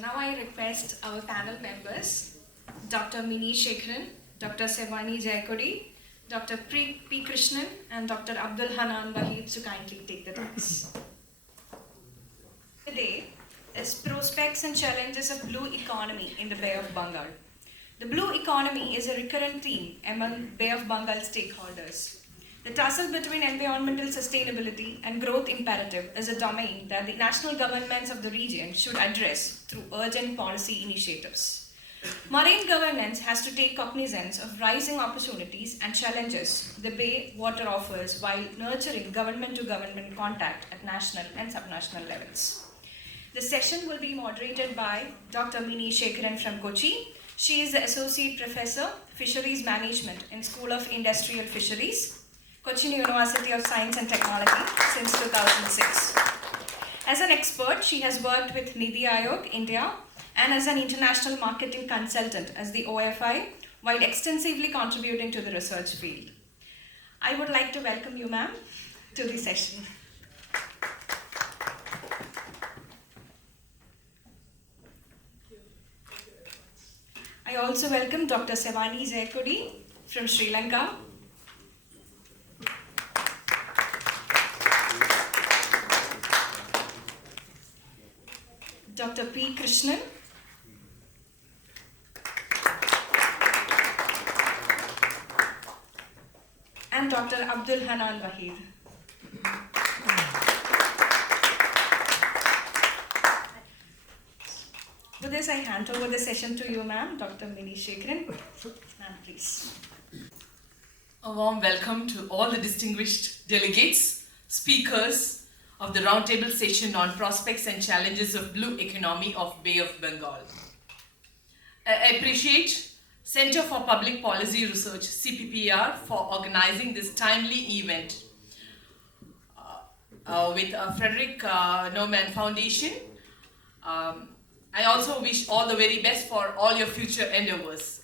now I request our panel members, Dr. Minig, Dr. Sevani Jayakodi, Dr. P. Krishnan, and Dr. Abdul Hanan Wahid to kindly take the dais. Today is prospects and challenges of blue economy in the Bay of Bengal. The blue economy is a recurrent theme among Bay of Bengal stakeholders. The tussle between environmental sustainability and growth imperative is a domain that the national governments of the region should address through urgent policy initiatives. Marine governance has to take cognizance of rising opportunities and challenges the Bay water offers while nurturing government-to-government contact at national and subnational levels. The session will be moderated by Dr. Minig from Kochi. She is the Associate Professor, Fisheries Management in School of Industrial Fisheries, Cochin University of Science and Technology since 2006. As an expert, she has worked with Niti Aayog, India, and as an international marketing consultant as the OFI, while extensively contributing to the research field. I would like to welcome you, ma'am, to the session. I also welcome Dr. Sevani Jayakodi from Sri Lanka. Dr. P. Krishnan. And Dr. Abdul Hanan Wahid. With this, I hand over the session to you, ma'am, Dr. Minig. Ma'am, please. A warm welcome to all the distinguished delegates, speakers of the roundtable session on prospects and challenges of blue economy of Bay of Bengal. I appreciate Center for Public Policy Research, CPPR, for organizing this timely event with Frederick Naumann Foundation. I also wish all the very best for all your future endeavors.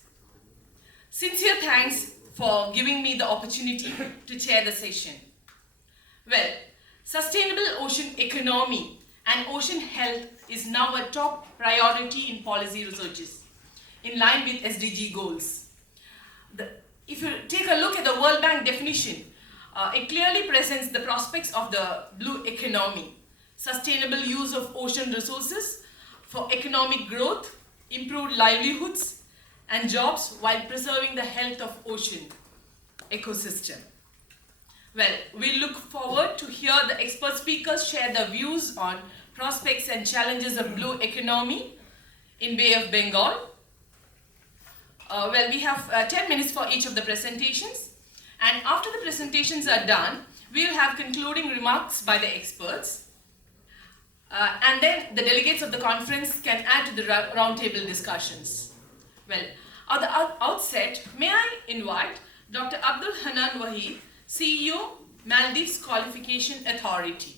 Sincere thanks for giving me the opportunity to chair the session. Well, sustainable ocean economy and ocean health is now a top priority in policy researches, in line with SDG goals. If you take a look at the World Bank definition, it clearly presents the prospects of the blue economy, sustainable use of ocean resources for economic growth, improved livelihoods and jobs while preserving the health of ocean ecosystem. Well, we look forward to hear the expert speakers share their views on prospects and challenges of blue economy in Bay of Bengal. Well, we have 10 minutes for each of the presentations, and after the presentations are done, we will have concluding remarks by the experts. And then the delegates of the conference can add to the roundtable discussions. Well, at the outset, may I invite Dr. Abdul Hanan Wahid, CEO, Maldives Qualification Authority.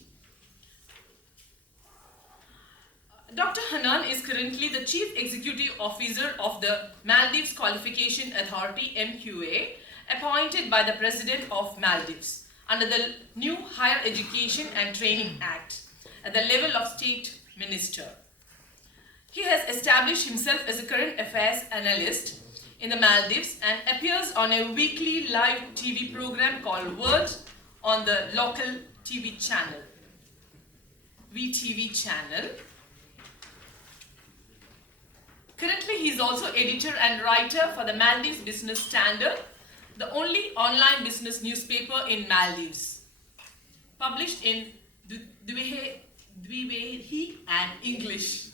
Dr. Hanan is currently the Chief Executive Officer of the Maldives Qualification Authority, MQA, appointed by the President of Maldives under the new Higher Education and Training Act at the level of State Minister. He has established himself as a current affairs analyst in the Maldives and appears on a weekly live TV program called World on the local TV channel, VTV channel. Currently, he is also editor and writer for the Maldives Business Standard, the only online business newspaper in Maldives, published in Dwivehi and English.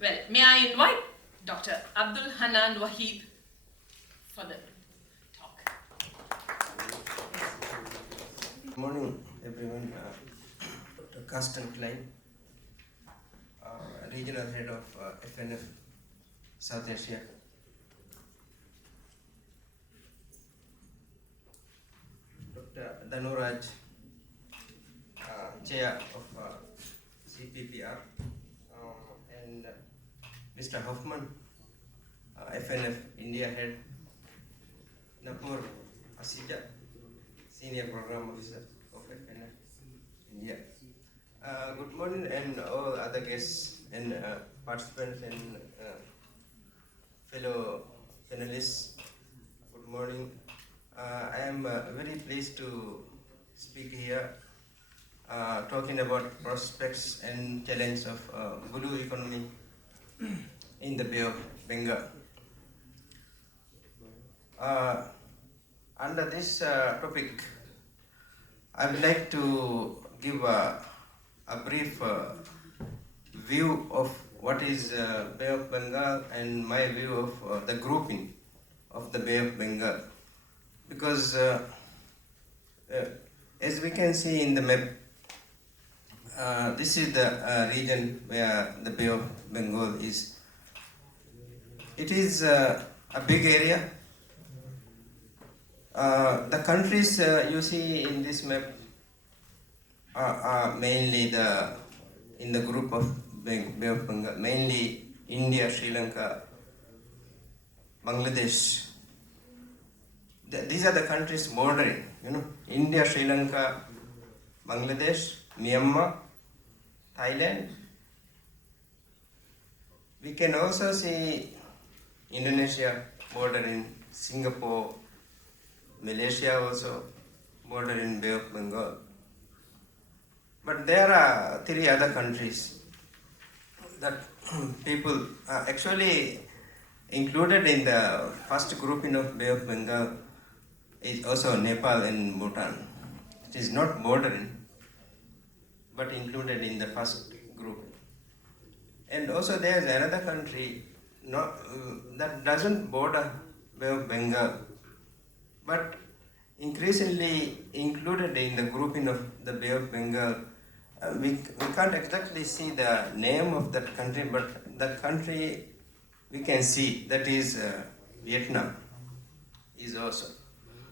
Well, may I invite Dr. Abdul Hanan Wahid for the talk. Good morning, everyone. Dr. Carsten Klein, Regional Head of FNF South Asia. Dr. Dhanuraj, Chair of CPPR, and Mr. Hoffman, FNF India Head, Napur Asija, Senior Program Officer of FNF India. Good morning and all other guests and participants and fellow panelists. Good morning. I am very pleased to speak here talking about prospects and challenges of blue economy in the Bay of Bengal. Uh, Under this topic, I would like to give a brief view of what is Bay of Bengal and my view of the grouping of the Bay of Bengal. Because as we can see in the map, this is the region where the Bay of Bengal is. It is a big area. The countries you see in this map are mainly in the group of Bay of Bengal, mainly India, Sri Lanka, Bangladesh. These are the countries bordering, India, Sri Lanka, Bangladesh, Myanmar, Thailand. We can also see Indonesia bordering Singapore, Malaysia also bordering Bay of Bengal. But there are 3 other countries that people actually included in the first grouping of Bay of Bengal is also Nepal and Bhutan. It is not bordering, but included in the first group. And also there is another country that doesn't border Bay of Bengal, but increasingly included in the grouping of the Bay of Bengal. We can't exactly see the name of that country, but that country we can see, that is Vietnam is also.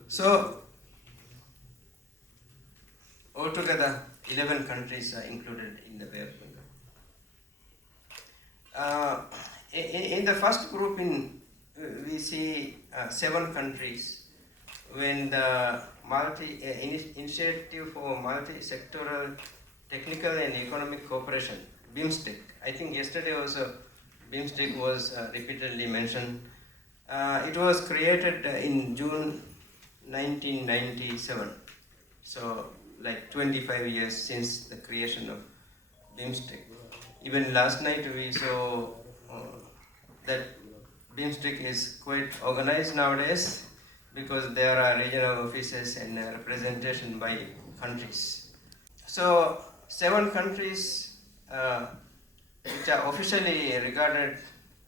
So altogether 11 countries are included in the Bay of Bengal. In the first grouping we see 7 countries when the initiative for multi-sectoral technical and economic cooperation, BIMSTEC. I think yesterday also BIMSTEC was repeatedly mentioned. It was created in June 1997. So like 25 years since the creation of BIMSTEC. Even last night we saw that BIMSTEC is quite organized nowadays because there are regional offices and representation by countries. So 7 countries which are officially regarded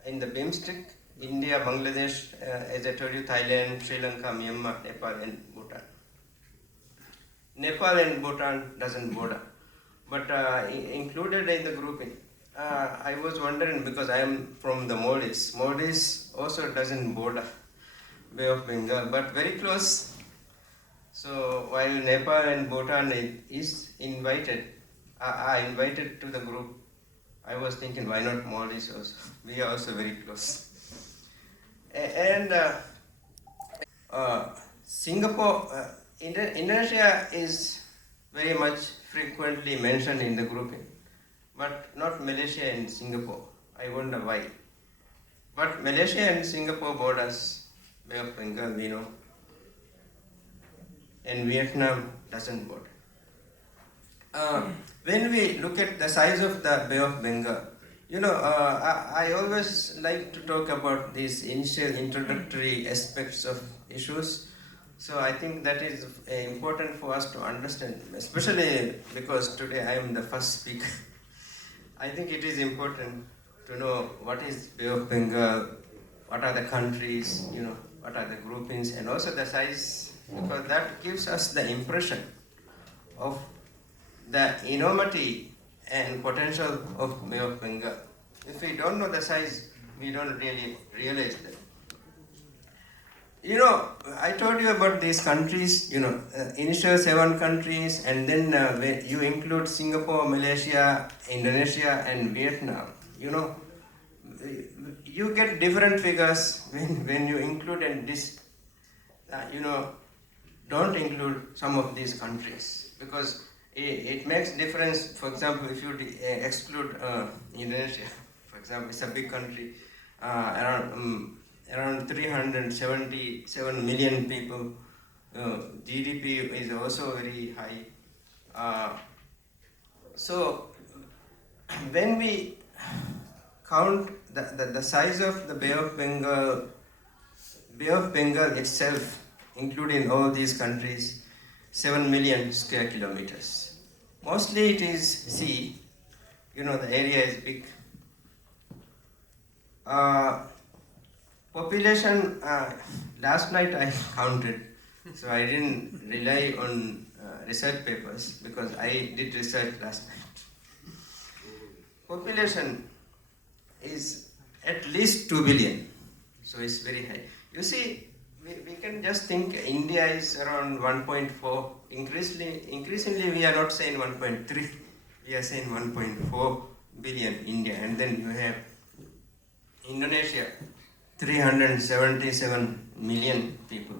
in the BIMSTEC: India, Bangladesh, as I told you, Thailand, Sri Lanka, Myanmar, Nepal and Bhutan. Nepal and Bhutan doesn't border, but included in the grouping. I was wondering because I am from the Maldives. Maldives also doesn't border Bay of Bengal, but very close. So while Nepal and Bhutan is invited, are invited to the group, I was thinking, why not Maldives also? We are also very close. And Singapore, Indonesia is very much frequently mentioned in the grouping, but not Malaysia and Singapore. I wonder why. But Malaysia and Singapore borders Bay of Bengal, we know, and Vietnam doesn't border. When we look at the size of the Bay of Bengal, I always like to talk about these initial introductory aspects of issues. So I think that is important for us to understand, especially because today I am the first speaker. I think it is important to know what is Bay of Bengal, what are the countries, what are the groupings, and also the size, because that gives us the impression of the enormity and potential of Bay of Bengal. If we don't know the size, we don't really realize that. I told you about these countries, initial 7 countries, and then when you include Singapore, Malaysia, Indonesia, and Vietnam, you get different figures when you include and don't include some of these countries, because it makes difference. For example, if you exclude Indonesia, for example, it's a big country, around 377 million people. GDP is also very high. So when we count the size of the Bay of Bengal itself, including all these countries, 7 million square kilometers. Mostly it is sea, the area is big. Population, last night I counted, so I didn't rely on research papers because I did research last night. Population is at least 2 billion, so it's very high. You see, we can just think India is around 1.4. Increasingly we are not saying 1.3, we are saying 1.4 billion India, and then you have Indonesia, 377 million people.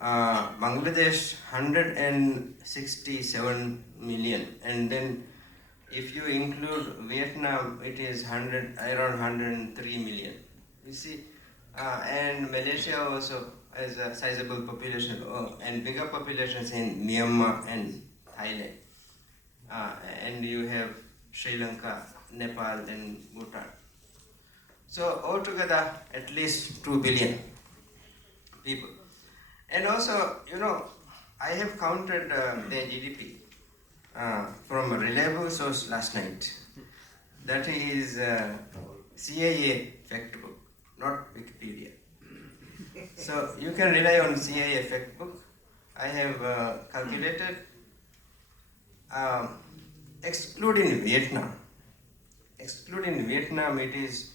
Bangladesh, 167 million, and then if you include Vietnam, it is around 103 million. You see, and Malaysia also has a sizable population, and bigger populations in Myanmar and Thailand. And you have Sri Lanka, Nepal, and Bhutan. So altogether, at least 2 billion people. And also, I have counted their GDP from a reliable source last night. That is CIA fact book, not Wikipedia. So you can rely on CIA fact book. I have calculated, excluding Vietnam, it is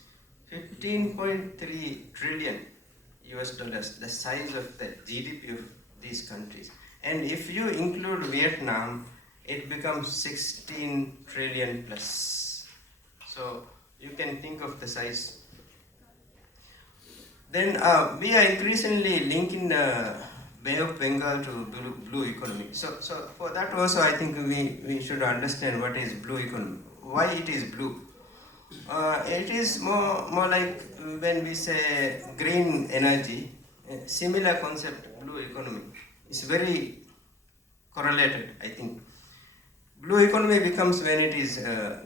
15.3 trillion US dollars, the size of the GDP of these countries. And if you include Vietnam, it becomes 16 trillion plus. So you can think of the size. Then we are increasingly linking the Bay of Bengal to blue economy. So for that also, I think we should understand what is blue economy, why it is blue. It is more like when we say green energy, similar concept, blue economy. It's very correlated, I think. Blue economy becomes when it is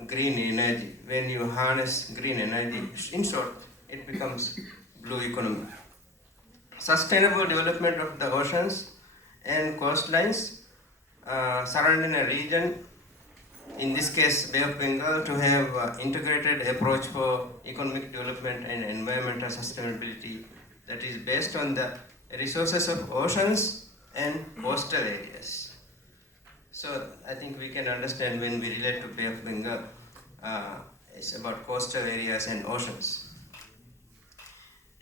green energy, when you harness green energy. In short, it becomes blue economy. Sustainable development of the oceans and coastlines surrounding a region, in this case Bay of Bengal, to have integrated approach for economic development and environmental sustainability that is based on the resources of oceans and coastal areas. So I think we can understand when we relate to Bay of Bengal, it's about coastal areas and oceans.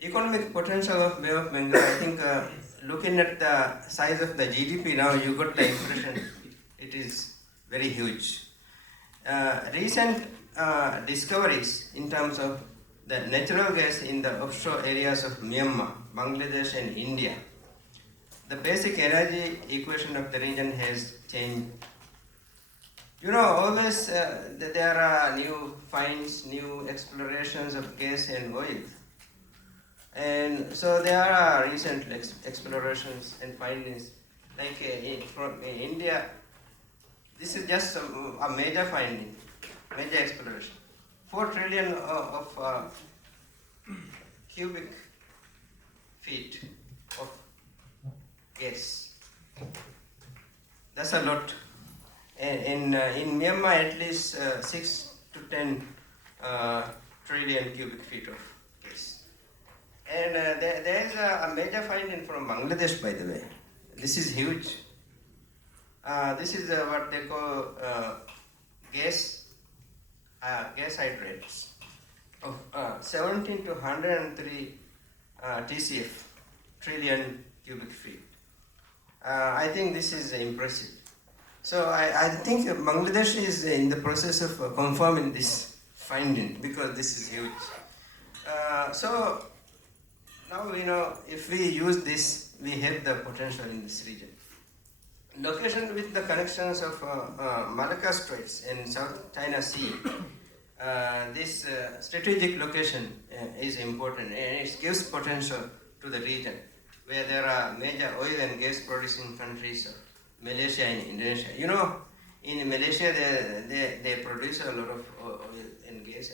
Economic potential of Bay of Bengal, I think looking at the size of the GDP now, you got the impression it is very huge. Recent discoveries in terms of the natural gas in the offshore areas of Myanmar, Bangladesh and India, the basic energy equation of the region has changed. Always there are new finds, new explorations of gas and oil. And so there are recent explorations and findings, like from India. This is just a major finding, major exploration. 4 trillion of cubic feet of gas. That's a lot. And in Myanmar, at least 6 to 10 trillion cubic feet of gas. And there is a major finding from Bangladesh, by the way. This is huge. This is what they call gas hydrates of 17 to 103 TCF, trillion cubic feet. I think this is impressive. So I think Bangladesh is in the process of confirming this finding because this is huge. So now we know if we use this, we have the potential in this region. location with the connections of Malacca Straits and South China Sea, this strategic location is important, and it gives potential to the region where there are major oil and gas producing countries, Malaysia and Indonesia. You know, in Malaysia they produce a lot of oil and gas,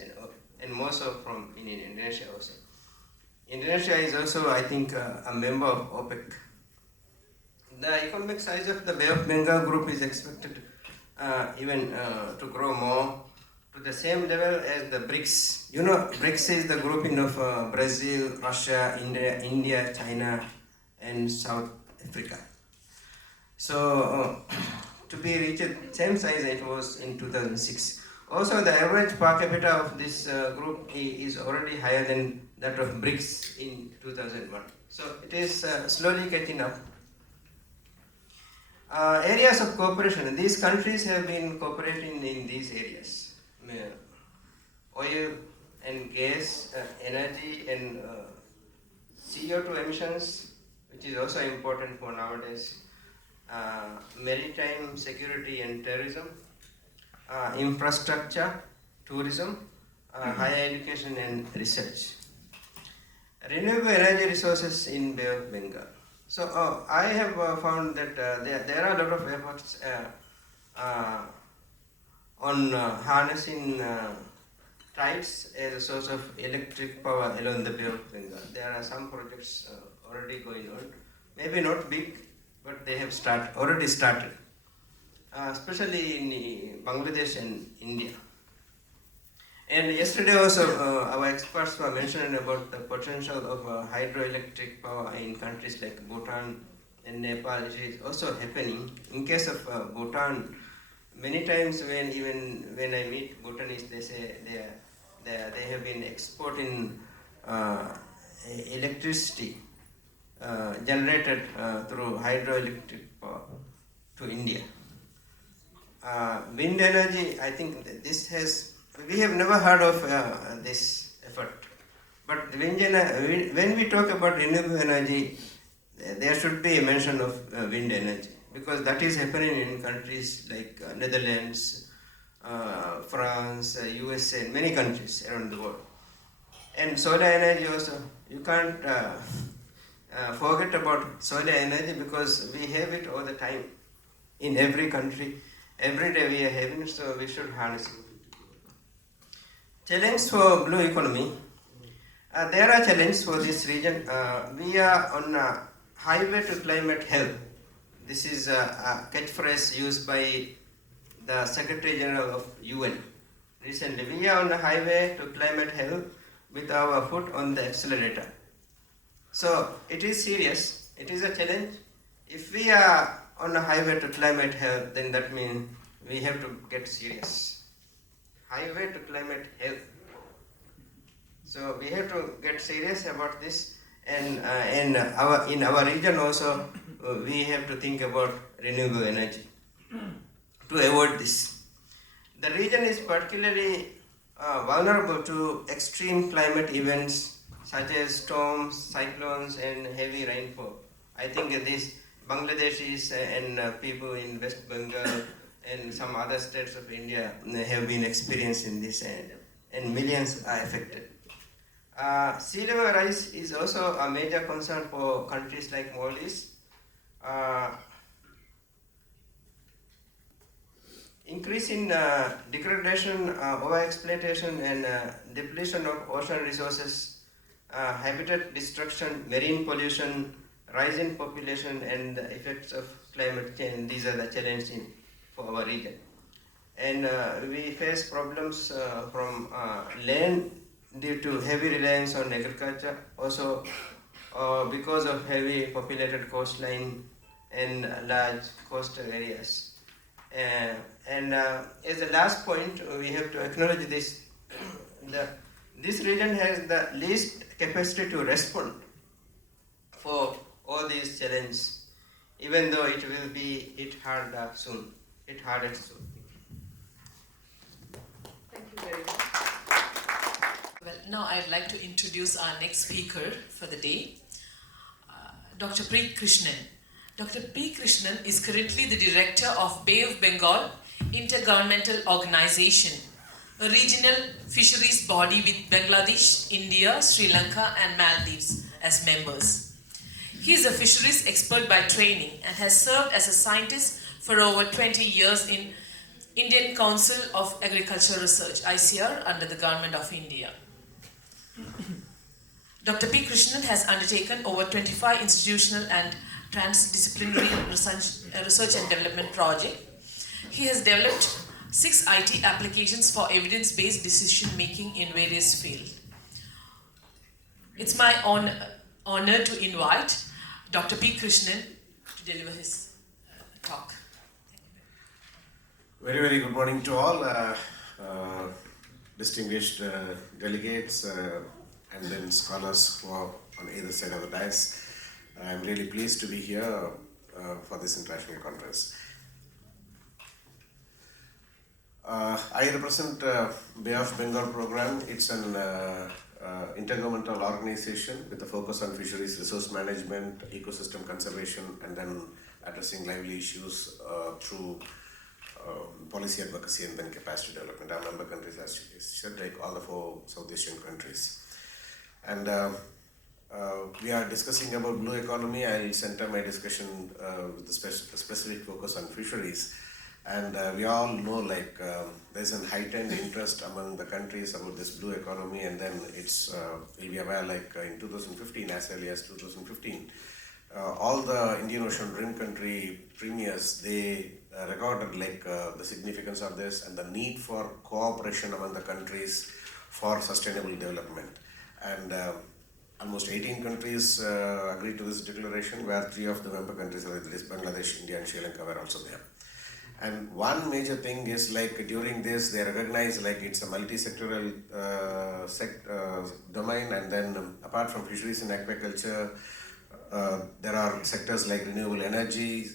and more so from in Indonesia also. Indonesia is also, I think, a member of OPEC. The economic size of the Bay of Bengal group is expected even to grow more to the same level as the BRICS. You know, BRICS is the grouping of Brazil, Russia, India, China, and South Africa. So, to be reached same size it was in 2006. Also, the average per capita of this group is already higher than that of BRICS in 2001. So, it is slowly catching up. Areas of cooperation. These countries have been cooperating in these areas. Oil and gas, energy and CO2 emissions, which is also important for nowadays. Maritime security and terrorism, infrastructure, tourism, higher education and research. Renewable energy resources in Bay of Bengal. So I have found that there are a lot of efforts on harnessing tides as a source of electric power along the Bay of Bengal. There are some projects already going on, maybe not big, but they have already started, especially in Bangladesh and India. And yesterday also our experts were mentioning about the potential of hydroelectric power in countries like Bhutan and Nepal. It is also happening. In case of Bhutan, many times when I meet Bhutanese, they say they have been exporting electricity generated through hydroelectric power to India. Wind energy, I think we have never heard of this effort. But when we talk about renewable energy, there should be a mention of wind energy, because that is happening in countries like Netherlands, France, USA, many countries around the world. And solar energy also, you can't forget about solar energy, because we have it all the time in every country. Every day we are having it, so we should harness it. Challenge for blue economy. There are challenges for this region. We are on a highway to climate health. This is a catchphrase used by the Secretary General of UN recently. We are on a highway to climate health with our foot on the accelerator. So it is serious. It is a challenge. If we are on a highway to climate health, then that means we have to get serious. Highway to climate health. So we have to get serious about this, and in our region also we have to think about renewable energy to avoid this. The region is particularly vulnerable to extreme climate events such as storms, cyclones, and heavy rainfall. I think these Bangladeshis and people in West Bengal and some other states of India have been experiencing this, and millions are affected. Sea level rise is also a major concern for countries like Maldives. Increase in degradation, overexploitation, and depletion of ocean resources, habitat destruction, marine pollution, rise in population, and the effects of climate change. These are the challenges for our region. And we face problems from land due to heavy reliance on agriculture, also because of heavy populated coastline and large coastal areas. And as a last point, we have to acknowledge this. This region has the least capacity to respond for all these challenges, even though it will be hit hardest soon. Thank you very much. Well, now I'd like to introduce our next speaker for the day, Dr. Preet Krishnan. Dr. P. Krishnan is currently the director of Bay of Bengal Intergovernmental Organization, a regional fisheries body with Bangladesh, India, Sri Lanka and Maldives as members. He is a fisheries expert by training and has served as a scientist for over 20 years in Indian Council of Agricultural Research, ICR, under the Government of India. Dr. P. Krishnan has undertaken over 25 institutional and transdisciplinary research and development projects. He has developed 6 IT applications for evidence-based decision-making in various fields. It's my honor to invite Dr. P. Krishnan to deliver his talk. Very, very good morning to all distinguished delegates and then scholars who are on either side of the dais. I'm really pleased to be here for this international conference. I represent Bay of Bengal program. It's an intergovernmental organization with a focus on fisheries, resource management, ecosystem conservation, and then addressing lively issues through policy advocacy and then capacity development. Our member countries, as you said, like all the 4 South Asian countries. And we are discussing about blue economy. I'll center my discussion with a specific focus on fisheries. And we all know like there's a heightened interest among the countries about this blue economy, and then it's we'll be aware like in 2015, as early as 2015, all the Indian Ocean Rim country premiers, they recorded like the significance of this and the need for cooperation among the countries for sustainable development. And almost 18 countries agreed to this declaration, where 3 of the member countries, like Bangladesh, India and Sri Lanka, were also there. And one major thing is like during this they recognize like it's a multi-sectoral domain, and then apart from fisheries and aquaculture, there are sectors like renewable energy,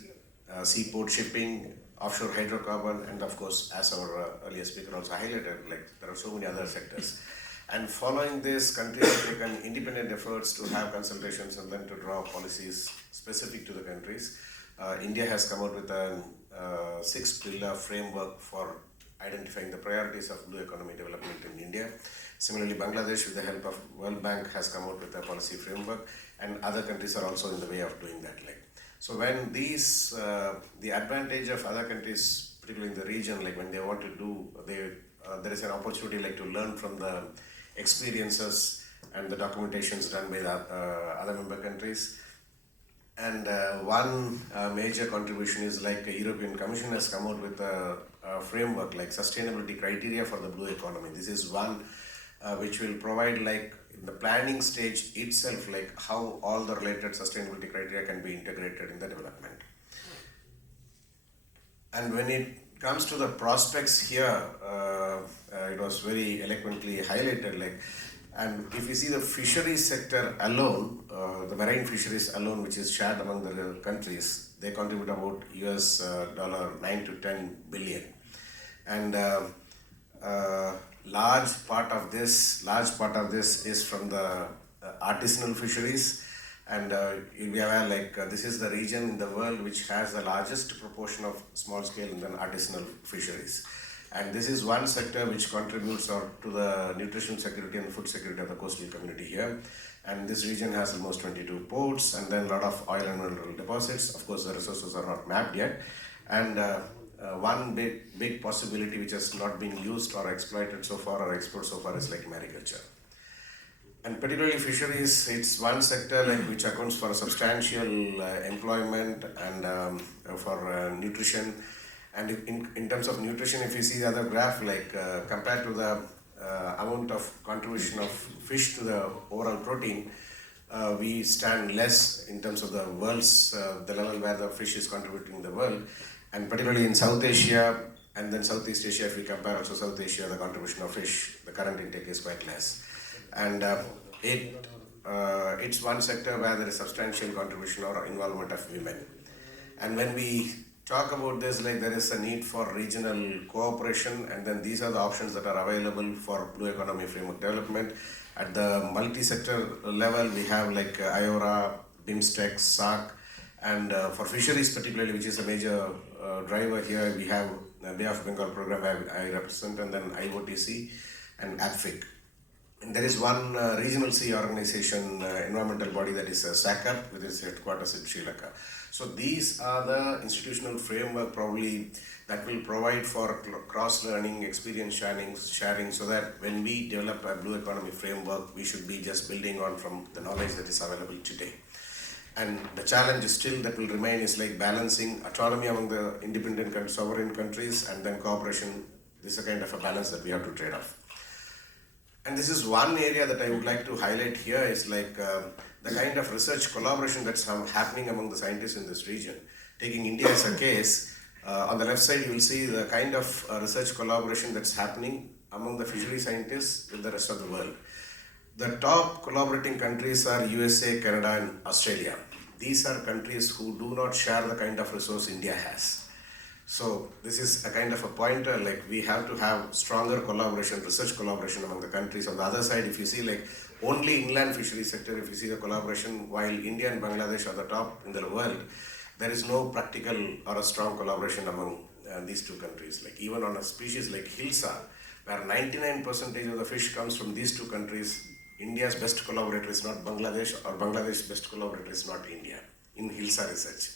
seaport shipping, offshore hydrocarbon, and of course, as our earlier speaker also highlighted, like there are so many other sectors. And following this, countries have taken independent efforts to have consultations and then to draw policies specific to the countries. India has come out with a 6-pillar framework for identifying the priorities of blue economy development in India. Similarly, Bangladesh, with the help of World Bank, has come out with a policy framework, and other countries are also in the way of doing that. Like, so when these, the advantage of other countries, particularly in the region, like when they want to do, there is an opportunity like to learn from the experiences and the documentations done by the other member countries. And one major contribution is like the European Commission has come out with a framework like sustainability criteria for the blue economy. This is one which will provide like in the planning stage itself, like how all the related sustainability criteria can be integrated in the development. And when it comes to the prospects here, it was very eloquently highlighted, like, and if you see the fisheries sector alone, the marine fisheries alone, which is shared among the countries, they contribute about US $9 to 10 billion. And large part of this is from the artisanal fisheries. And you'll be aware, like this is the region in the world which has the largest proportion of small scale and then artisanal fisheries. And this is one sector which contributes to the nutrition security and food security of the coastal community here. And this region has almost 22 ports and then a lot of oil and mineral deposits. Of course, the resources are not mapped yet. And one big possibility which has not been used or exploited so far or explored so far is like mariculture. And particularly fisheries, it's one sector like which accounts for substantial employment and for nutrition. And in terms of nutrition, if you see the other graph, like compared to the amount of contribution of fish to the overall protein, we stand less in terms of the world's, the level where the fish is contributing in the world. And particularly in South Asia and then Southeast Asia, if we compare also South Asia, the contribution of fish, the current intake is quite less. And it's one sector where there is substantial contribution or involvement of women. And when we talk about this, like there is a need for regional cooperation, and then these are the options that are available for blue economy framework development. At the multi-sector level, we have like IORA, BIMSTEC, SAC, And for fisheries particularly, which is a major driver here, we have the Bay of Bengal program I represent, and then IOTC and APFIC. And there is one regional sea organization, environmental body, that is SACAP, with its headquarters in Sri Lanka. So these are the institutional framework probably that will provide for cross-learning, experience sharing, so that when we develop a blue economy framework, we should be just building on from the knowledge that is available today. And the challenge is still that will remain is like balancing autonomy among the independent sovereign countries and then cooperation. This is a kind of a balance that we have to trade off. And this is one area that I would like to highlight here is like the kind of research collaboration that's happening among the scientists in this region. Taking India as a case, on the left side you will see the kind of research collaboration that's happening among the fishery scientists with the rest of the world. The top collaborating countries are USA, Canada and Australia. These are countries who do not share the kind of resource India has. So this is a kind of a pointer, like we have to have stronger collaboration, research collaboration among the countries. On the other side, if you see like only inland fishery sector, if you see the collaboration, while India and Bangladesh are the top in the world, there is no practical or a strong collaboration among these two countries. Like even on a species like Hilsa, where 99% of the fish comes from these two countries, India's best collaborator is not Bangladesh, or Bangladesh's best collaborator is not India in Hilsa research.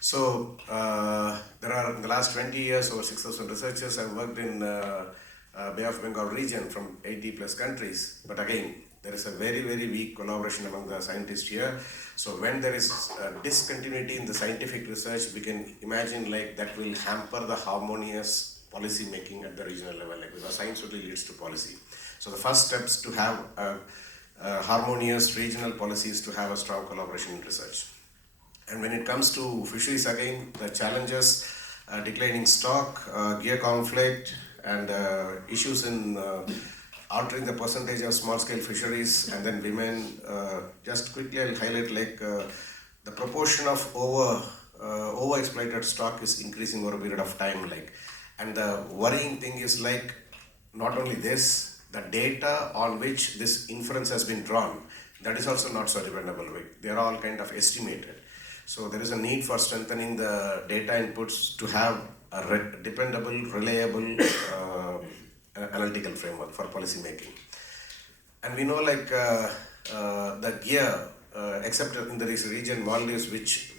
So there are, in the last 20 years, over 6,000 researchers have worked in Bay of Bengal region from 80 plus countries. But again, there is a very, very weak collaboration among the scientists here. So when there is discontinuity in the scientific research, we can imagine like that will hamper the harmonious policy making at the regional level, like because science only leads to policy. So the first steps to have harmonious regional policies to have a strong collaboration in research. And when it comes to fisheries, again, the challenges, declining stock, gear conflict, and issues in altering the percentage of small-scale fisheries, and then women. Just quickly, I'll highlight like the proportion of overexploited stock is increasing over a period of time. Like, and the worrying thing is like not only this, the data on which this inference has been drawn, that is also not so dependable. They are all kind of estimated. So there is a need for strengthening the data inputs to have a dependable, reliable analytical framework for policy making. And we know like the gear, except in the region Maldives, which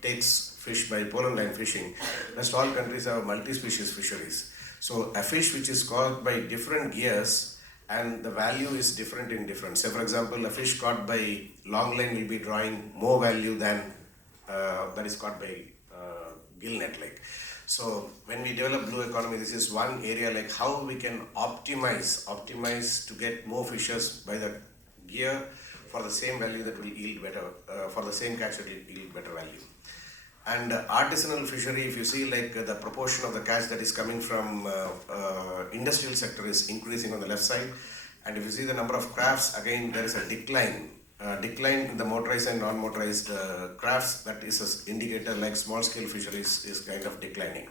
takes fish by pole line fishing, rest all countries have multi-species fisheries. So a fish which is caught by different gears and the value is different in different. Say for example, a fish caught by long line will be drawing more value than that is caught by gill net. Like, so when we develop blue economy, this is one area like how we can optimize to get more fishes by the gear for the same value that will yield better, for the same catch that will yield better value. And artisanal fishery, if you see like the proportion of the catch that is coming from industrial sector is increasing on the left side. And if you see the number of crafts, again there is a decline in the motorized and non-motorized crafts. That is an indicator like small scale fisheries is kind of declining.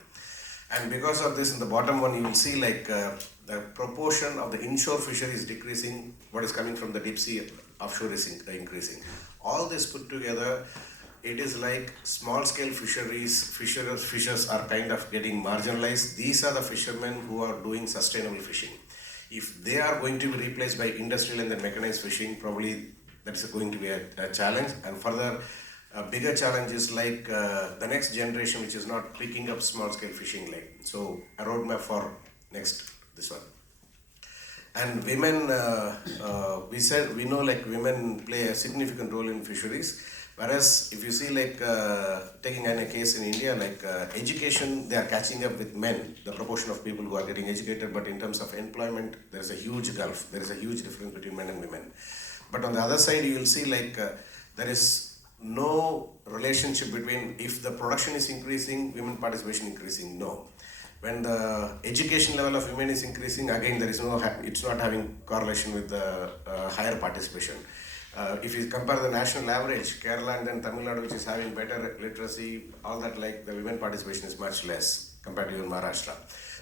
And because of this, in the bottom one you will see like the proportion of the inshore fishery is decreasing, what is coming from the deep sea offshore is increasing. All this put together, it is like small scale fishers are kind of getting marginalized. These are the fishermen who are doing sustainable fishing. If they are going to be replaced by industrial and then mechanized fishing, probably that is going to be a challenge. And further, a bigger challenge is like the next generation which is not picking up small scale fishing. Like, so a roadmap for next, this one. And women, we know like women play a significant role in fisheries. Whereas if you see like taking a case in India, like education, they are catching up with men, the proportion of people who are getting educated, but in terms of employment, there is a huge gulf. There is a huge difference between men and women. But on the other side, you will see like there is no relationship between if the production is increasing, women participation increasing, no. When the education level of women is increasing, again there is no, it's not having correlation with the higher participation. If you compare the national average, Kerala and then Tamil Nadu, which is having better literacy, all that, like the women participation is much less compared to even Maharashtra.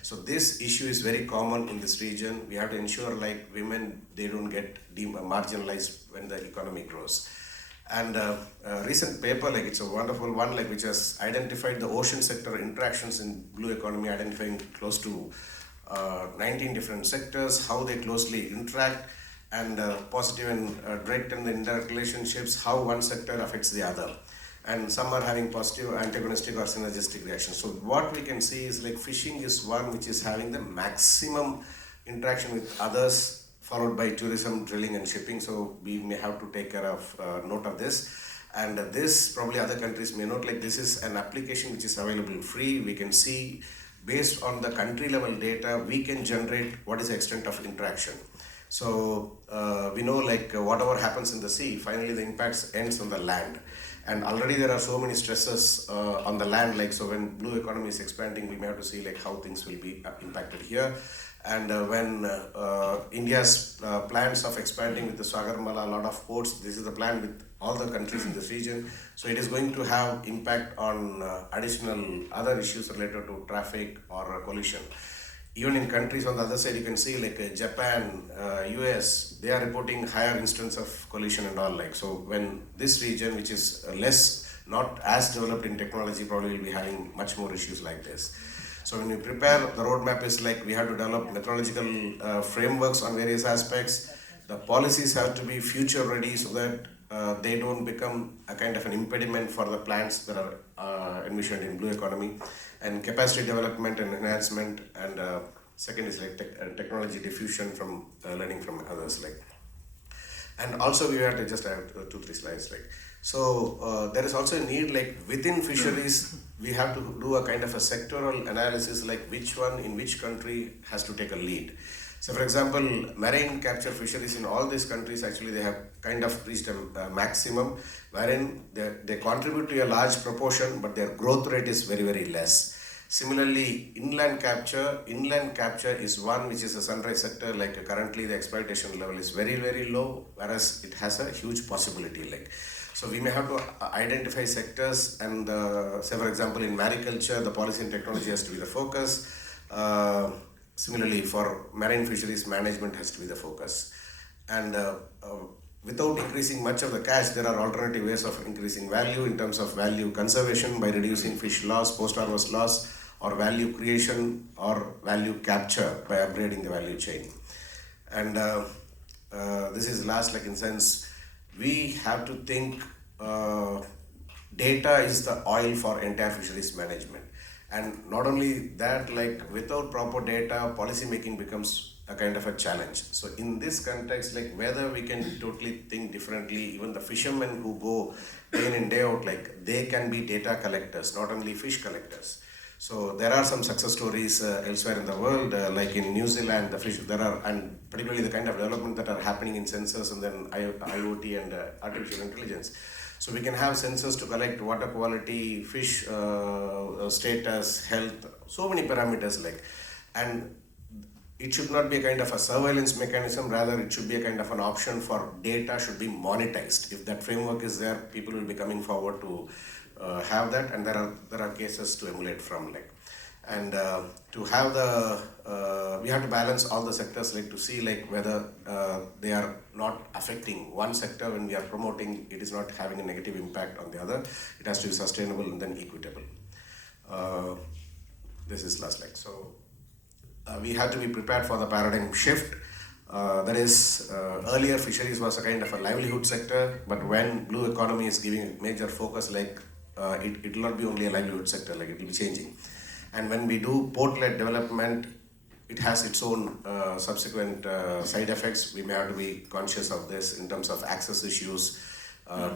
So this issue is very common in this region. We have to ensure like women, they don't get marginalized when the economy grows. And a recent paper, like it's a wonderful one, like which has identified the ocean sector interactions in blue economy, identifying close to 19 different sectors, how they closely interact, and positive and direct and indirect relationships, how one sector affects the other. And some are having positive, antagonistic, or synergistic reactions. So what we can see is like fishing is one which is having the maximum interaction with others, followed by tourism, drilling, and shipping. So we may have to take care of note of this. And this probably other countries may note, like this is an application which is available free. We can see based on the country level data, we can generate what is the extent of interaction. So we know like whatever happens in the sea, finally the impacts ends on the land. And already there are so many stresses on the land, like so when blue economy is expanding, we may have to see like how things will be impacted here. And when India's plans of expanding with the Sagarmala, a lot of ports, this is the plan with all the countries in this region. So it is going to have impact on additional other issues related to traffic or collision. Even in countries on the other side, you can see like Japan, US, they are reporting higher instance of collision and all like. So when this region, which is not as developed in technology, probably will be having much more issues like this. So when we prepare, the roadmap is like we have to develop methodological frameworks on various aspects. The policies have to be future ready so that they don't become a kind of an impediment for the plans that are envisioned in blue economy. And capacity development and enhancement, and second is like technology diffusion from learning from others like. And also we have to just have 2-3 slides like. So there is also a need like within fisheries, we have to do a kind of a sectoral analysis like which one in which country has to take a lead. So for example, marine capture fisheries in all these countries, actually they have kind of reached a maximum wherein they contribute to a large proportion, but their growth rate is very, very less. Similarly, inland capture is one which is a sunrise sector, like currently the exploitation level is very, very low, whereas it has a huge possibility like. So we may have to identify sectors and say for example in mariculture, the policy and technology has to be the focus. Similarly, for marine fisheries, management has to be the focus. And without increasing much of the cash, there are alternative ways of increasing value in terms of value conservation by reducing fish loss, post-harvest loss, or value creation or value capture by upgrading the value chain. And this is last, like in sense, we have to think data is the oil for entire fisheries management. And not only that, like without proper data, policy making becomes a kind of a challenge. So in this context, like whether we can totally think differently, even the fishermen who go day in and day out, like they can be data collectors, not only fish collectors. So there are some success stories elsewhere in the world, like in New Zealand, the fish, there are, and particularly the kind of development that are happening in sensors and then IoT and artificial intelligence. So we can have sensors to collect water quality, fish status, health, so many parameters like. And it should not be a kind of a surveillance mechanism, rather it should be a kind of an option for data should be monetized. If that framework is there, people will be coming forward to have that, and there are cases to emulate from like. And to have the, we have to balance all the sectors like to see like whether they are not affecting one sector when we are promoting, it is not having a negative impact on the other. It has to be sustainable and then equitable. This is last slide. So we have to be prepared for the paradigm shift. That is, earlier fisheries was a kind of a livelihood sector, but when blue economy is giving major focus, like it will not be only a livelihood sector, like it will be changing. And when we do port-led development, it has its own subsequent side effects. We may have to be conscious of this in terms of access issues,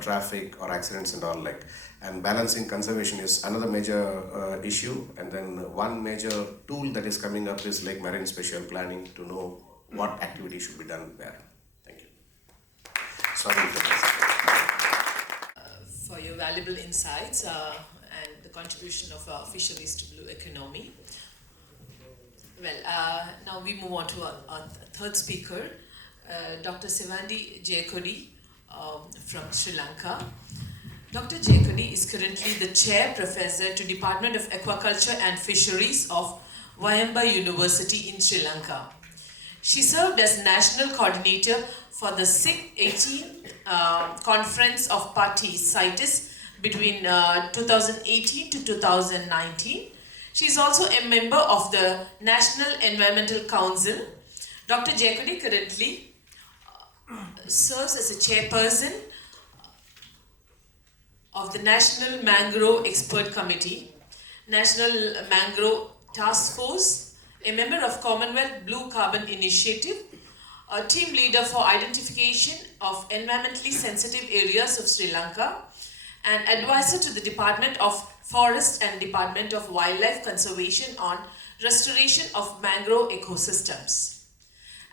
traffic or accidents and all like. And balancing conservation is another major issue. And then one major tool that is coming up is like marine spatial planning to know what activity should be done where. Thank you. Sorry for this. For your valuable insights and the contribution of fisheries to blue economy. Well, now we move on to our third speaker, Dr. Sivandi Jayakodi from Sri Lanka. Dr. Jayakodi is currently the Chair Professor to Department of Aquaculture and Fisheries of Wayamba University in Sri Lanka. She served as National Coordinator for the 18th Conference of Parties, CITES, between 2018 to 2019. She is also a member of the National Environmental Council. Dr. Jekudi currently serves as a chairperson of the National Mangrove Expert Committee, National Mangrove Task Force, a member of Commonwealth Blue Carbon Initiative, a team leader for identification of environmentally sensitive areas of Sri Lanka, and advisor to the Department of Forest and Department of Wildlife Conservation on restoration of mangrove ecosystems.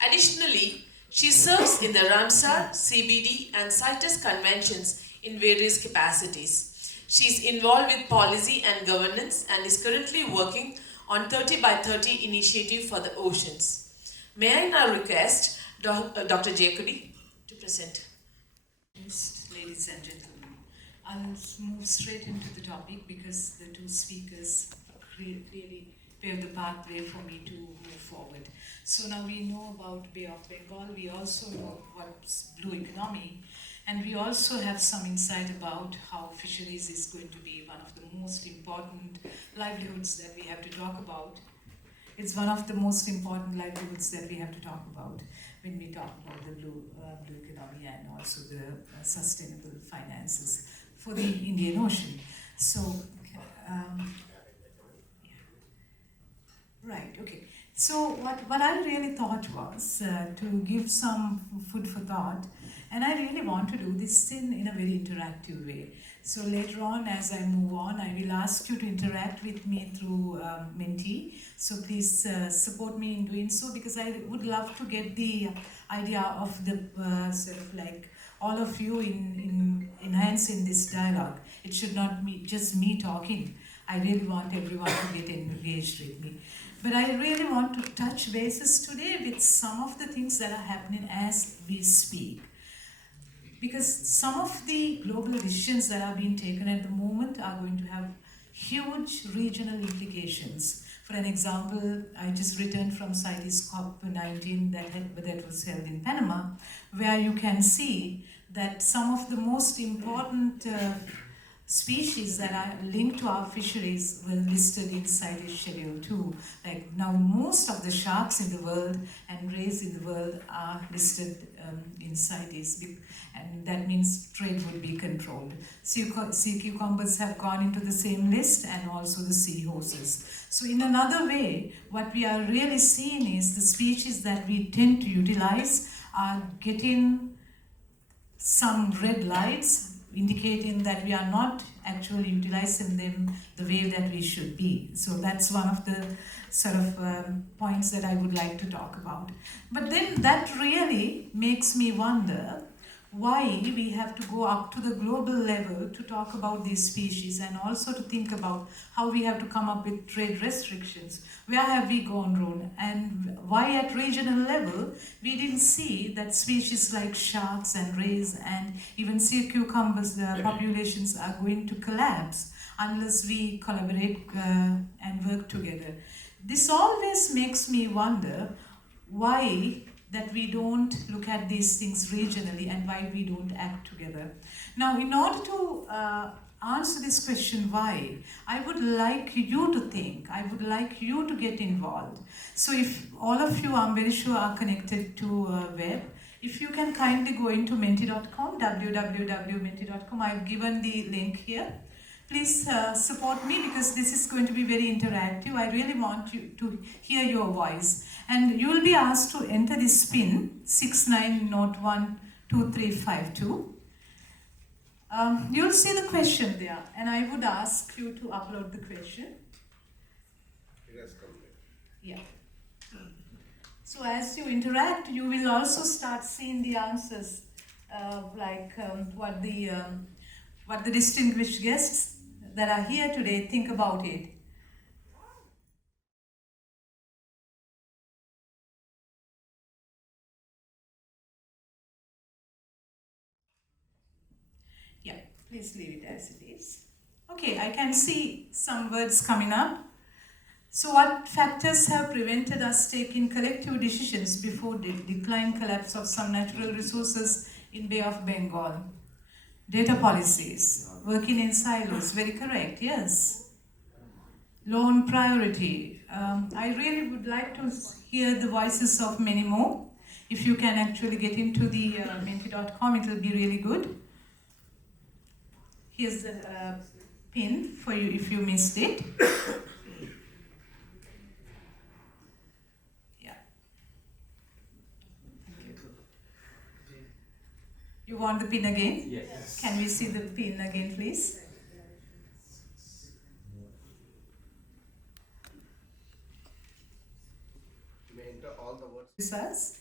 Additionally, she serves in the Ramsar, CBD and CITES conventions in various capacities. She is involved with policy and governance and is currently working on 30 by 30 initiative for the oceans. May I now request Dr. Jekudi to present. Ladies and gentlemen, I'll move straight into the topic because the two speakers really paved the pathway for me to move forward. So now we know about Bay of Bengal, we also know what's blue economy, and we also have some insight about how fisheries is going to be one of the most important livelihoods that we have to talk about. It's one of the most important livelihoods that we have to talk about when we talk about the blue economy and also the sustainable finances for the Indian Ocean. So, right, okay. So what I really thought was to give some food for thought, and I really want to do this in a very interactive way. So later on, as I move on, I will ask you to interact with me through Menti. So please support me in doing so, because I would love to get the idea of the sort of like all of you in enhancing this dialogue. It should not be just me talking. I really want everyone to get engaged with me. But I really want to touch bases today with some of the things that are happening as we speak. Because some of the global decisions that are being taken at the moment are going to have huge regional implications. For an example, I just returned from CITES COP19 that was held in Panama, where you can see that some of the most important species that are linked to our fisheries were listed in CITES Schedule 2. Like now most of the sharks in the world and rays in the world are listed in CITES, and that means trade would be controlled. Sea cucumbers have gone into the same list, and also the seahorses. So in another way, what we are really seeing is the species that we tend to utilize are getting some red lights, indicating that we are not actually utilizing them the way that we should be. So that's one of the sort of points that I would like to talk about. But then that really makes me wonder why we have to go up to the global level to talk about these species, and also to think about how we have to come up with trade restrictions. Where have we gone wrong, and why at regional level we didn't see that species like sharks and rays and even sea cucumbers, the populations are going to collapse unless we collaborate and work together. This always makes me wonder why that we don't look at these things regionally and why we don't act together. Now, in order to answer this question why, I would like you to think, I would like you to get involved. So if all of you, I'm very sure, are connected to web, if you can kindly go into menti.com, www.menti.com, I've given the link here. Please support me, because this is going to be very interactive. I really want you to hear your voice. And you will be asked to enter this PIN 69012352. You'll see the question there, and I would ask you to upload the question. It has come. Yeah. So as you interact, you will also start seeing the answers, what the distinguished guests that are here today think about it. Yeah, please leave it as it is. Okay, I can see some words coming up. So what factors have prevented us taking collective decisions before the decline collapse of some natural resources in Bay of Bengal? Data policies, working in silos, very correct, yes. Law on priority. I really would like to hear the voices of many more. If you can actually get into the menti.com, it will be really good. Here's the pin for you if you missed it. Yeah. You want the pin again? Yes. Can we see the pin again, please? You may enter all the words. This was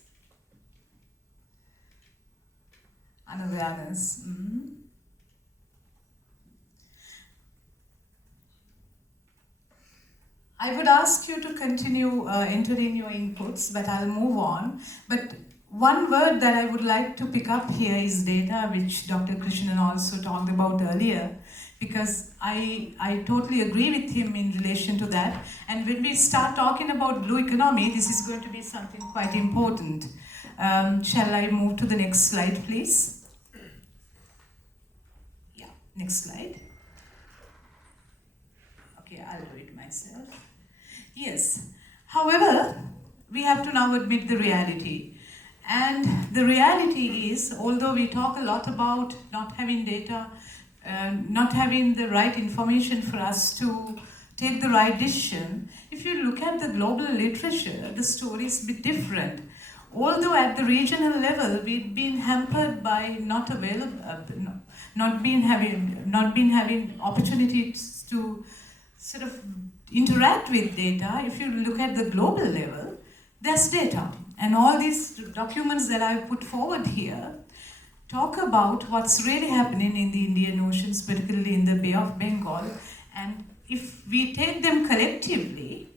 unawareness. I would ask you to continue entering your inputs, but I'll move on. But one word that I would like to pick up here is data, which Dr. Krishnan also talked about earlier, because I totally agree with him in relation to that. And when we start talking about blue economy, this is going to be something quite important. Shall I move to the next slide, please? Yeah, next slide. Okay, I'll do it myself. Yes. However, we have to now admit the reality. And the reality is, although we talk a lot about not having data, not having the right information for us to take the right decision, if you look at the global literature, the story is a bit different. Although at the regional level, we've been hampered by not been having opportunities to sort of interact with data. If you look at the global level, there's data. And all these documents that I've put forward here talk about what's really happening in the Indian Oceans, particularly in the Bay of Bengal. And if we take them collectively,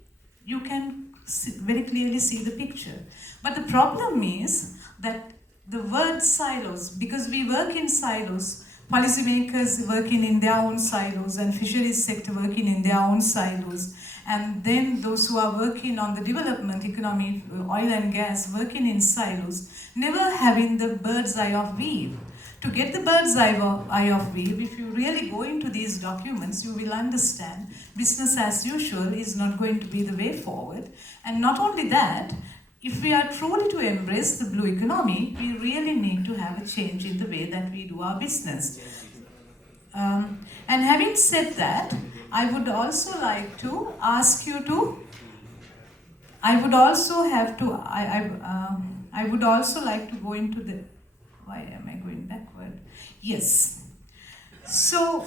you can very clearly see the picture. But the problem is that the word silos, because we work in silos, policymakers working in their own silos and fisheries sector working in their own silos, and then those who are working on the development economy, oil and gas, working in silos, never having the bird's eye of view. To get the bird's eye of view, if you really go into these documents, you will understand business as usual is not going to be the way forward. And not only that, if we are truly to embrace the blue economy, we really need to have a change in the way that we do our business. And having said that, I would also like to ask you to, I would also like to go into the, why am I going backward? Yes. So,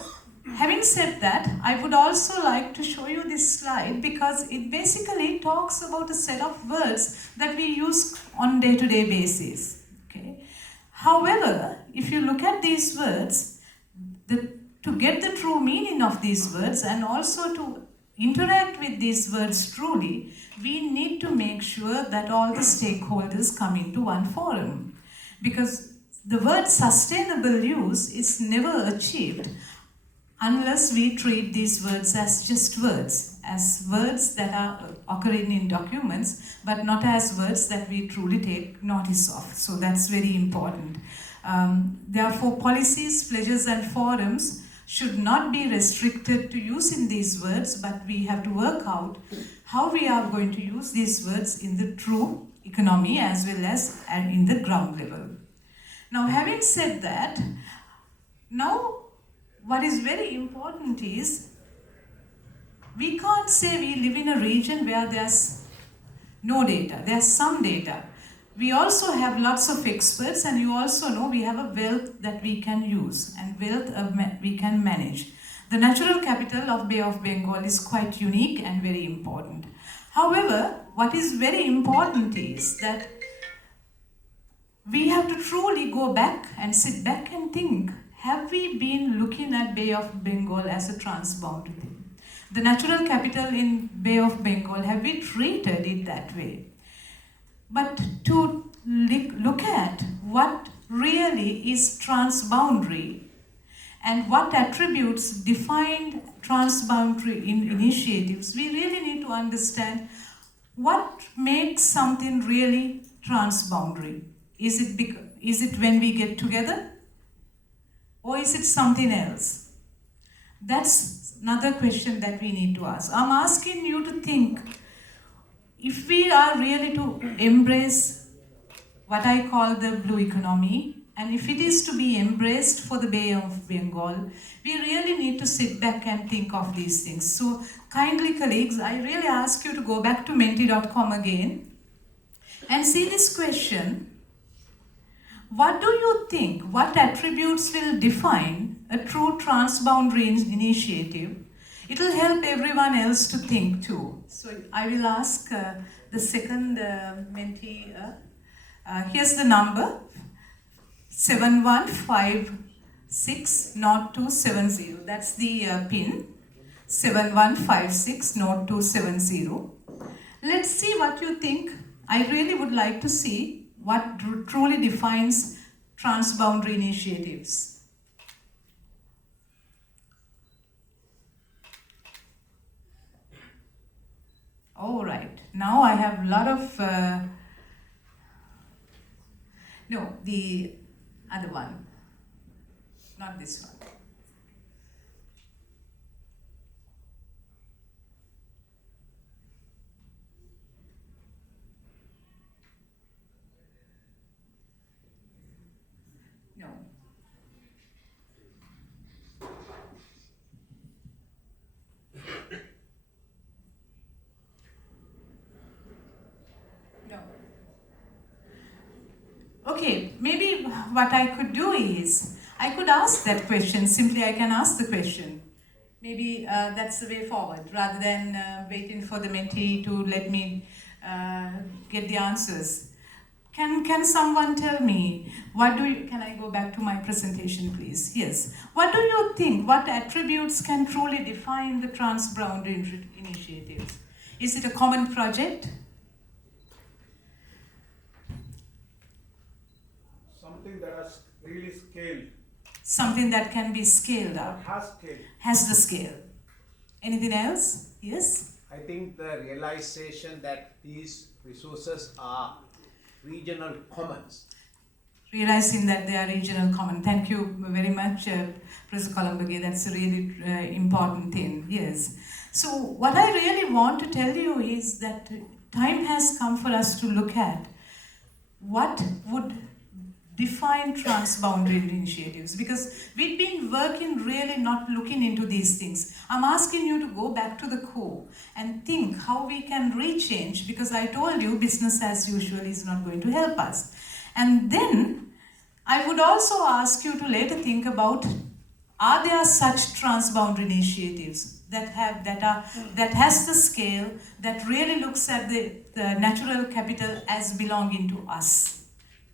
having said that, I would also like to show you this slide because it basically talks about a set of words that we use on day-to-day basis. Okay. However, if you look at these words, to get the true meaning of these words and also to interact with these words truly, we need to make sure that all the stakeholders come into one forum. Because the word sustainable use is never achieved unless we treat these words as just words, as words that are occurring in documents, but not as words that we truly take notice of. So that's very important. Therefore, policies, pledges, and forums should not be restricted to using these words, but we have to work out how we are going to use these words in the true economy as well as in the ground level. Now, having said that, now what is very important is we can't say we live in a region where there's no data. There's some data. We also have lots of experts, and you also know we have a wealth that we can use and wealth we can manage. The natural capital of Bay of Bengal is quite unique and very important. However, what is very important is that we have to truly go back and sit back and think, have we been looking at Bay of Bengal as a transboundary thing? The natural capital in Bay of Bengal, have we treated it that way? But to look at what really is transboundary and what attributes define transboundary initiatives, we really need to understand what makes something really transboundary. Is it when we get together? Or is it something else? That's another question that we need to ask. I'm asking you to think, if we are really to embrace what I call the blue economy, and if it is to be embraced for the Bay of Bengal, we really need to sit back and think of these things. So kindly colleagues, I really ask you to go back to menti.com again and see this question. What do you think? What attributes will define a true transboundary initiative? It will help everyone else to think too. So I will ask the second mentee. Here's the number, 71560270. That's the pin, 71560270. Let's see what you think. I really would like to see what truly defines transboundary initiatives. All right, now I have a lot of, no, the other one, not this one. No. No. Okay, maybe what I could do is, I could ask that question, simply I can ask the question. Maybe that's the way forward, rather than waiting for the mentee to let me get the answers. Can someone tell me, can I go back to my presentation please? Yes. What do you think, what attributes can truly define the transboundary initiatives? Is it a common project? Something that has really scaled. Something that can be scaled up. Has scaled. Has the scale. Anything else? Yes? I think the realization that these resources are regional commons. Realizing that they are regional common. Thank you very much, Professor Kolambage. That's a really important thing. Yes. So what I really want to tell you is that time has come for us to look at what would define transboundary initiatives, because we've been working really not looking into these things. I'm asking you to go back to the core and think how we can rechange, because I told you business as usual is not going to help us. And then I would also ask you to later think about, are there such transboundary initiatives that has the scale, that really looks at the natural capital as belonging to us,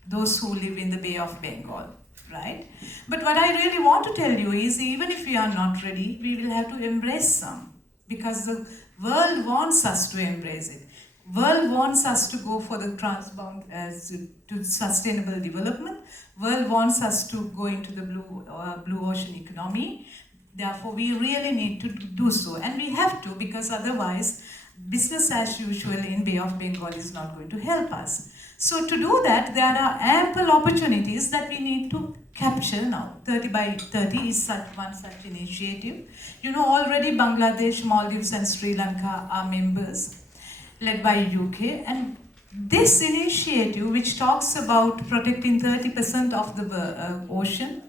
those who live in the Bay of Bengal, right? But what I really want to tell you is, even if we are not ready, we will have to embrace some, because the world wants us to embrace it. World wants us to go for the to sustainable development. World wants us to go into the blue ocean economy. Therefore, we really need to do so, and we have to, because otherwise, business as usual in Bay of Bengal is not going to help us. So to do that, there are ample opportunities that we need to capture now. 30 by 30 is one such initiative. You know, already Bangladesh, Maldives and Sri Lanka are members, led by UK. And this initiative, which talks about protecting 30% of the ocean,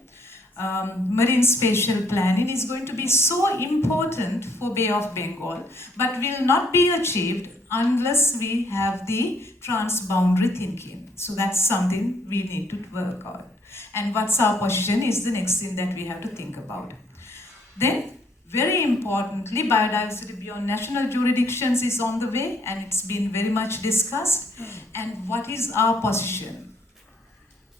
marine spatial planning, is going to be so important for Bay of Bengal, but will not be achieved unless we have the transboundary thinking. So that's something we need to work on. And what's our position is the next thing that we have to think about. Then, very importantly, biodiversity beyond national jurisdictions is on the way, and it's been very much discussed. And what is our position?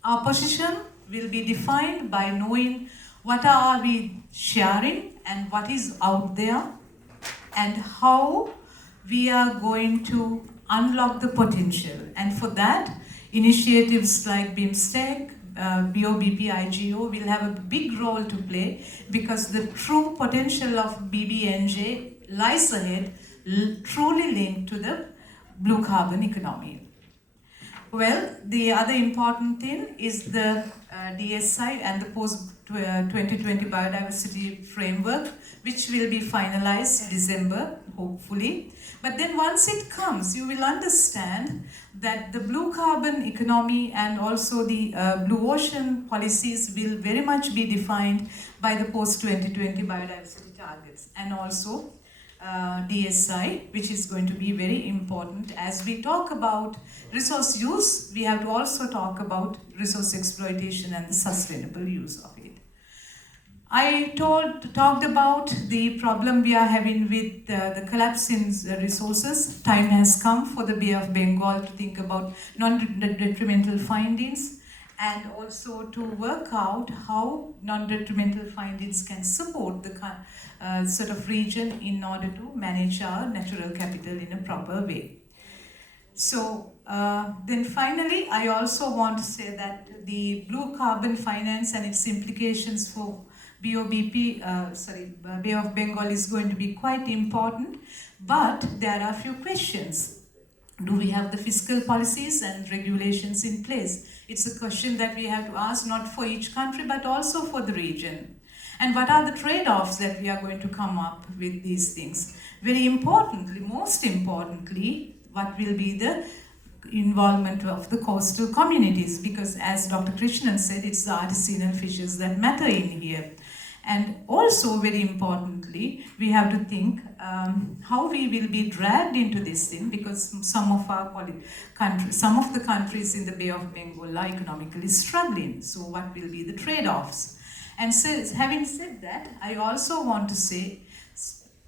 Our position will be defined by knowing what are we sharing and what is out there, and how we are going to unlock the potential. And for that, initiatives like BIMSTEC, BOBP IGO will have a big role to play, because the true potential of BBNJ lies ahead, truly linked to the blue carbon economy. Well, the other important thing is the DSI and the post-2020 biodiversity framework, which will be finalized December, hopefully. But then once it comes, you will understand that the blue carbon economy and also the blue ocean policies will very much be defined by the post-2020 biodiversity targets, and also DSI, which is going to be very important. As we talk about resource use, we have to also talk about resource exploitation and the sustainable use of it. I talked about the problem we are having with the collapse in resources. Time has come for the Bay of Bengal to think about non-detrimental findings, and also to work out how non-detrimental findings can support the sort of region in order to manage our natural capital in a proper way. So then finally, I also want to say that the blue carbon finance and its implications for Bay of Bengal is going to be quite important, but there are a few questions. Do we have the fiscal policies and regulations in place? It's a question that we have to ask, not for each country, but also for the region. And what are the trade-offs that we are going to come up with these things? Very importantly, most importantly, what will be the involvement of the coastal communities? Because as Dr. Krishnan said, it's the artisanal fishes that matter in here. And also, very importantly, we have to think how we will be dragged into this thing, because some of the countries in the Bay of Bengal are economically struggling. So what will be the trade-offs? And so, having said that, I also want to say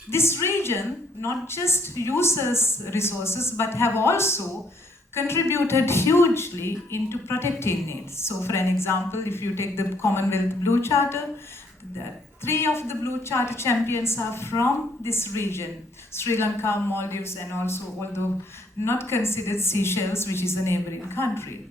this region not just uses resources, but have also contributed hugely into protecting it. So for an example, if you take the Commonwealth Blue Charter, the 3 of the Blue Charter champions are from this region: Sri Lanka, Maldives, and also, although not considered, Seychelles, which is a neighboring country.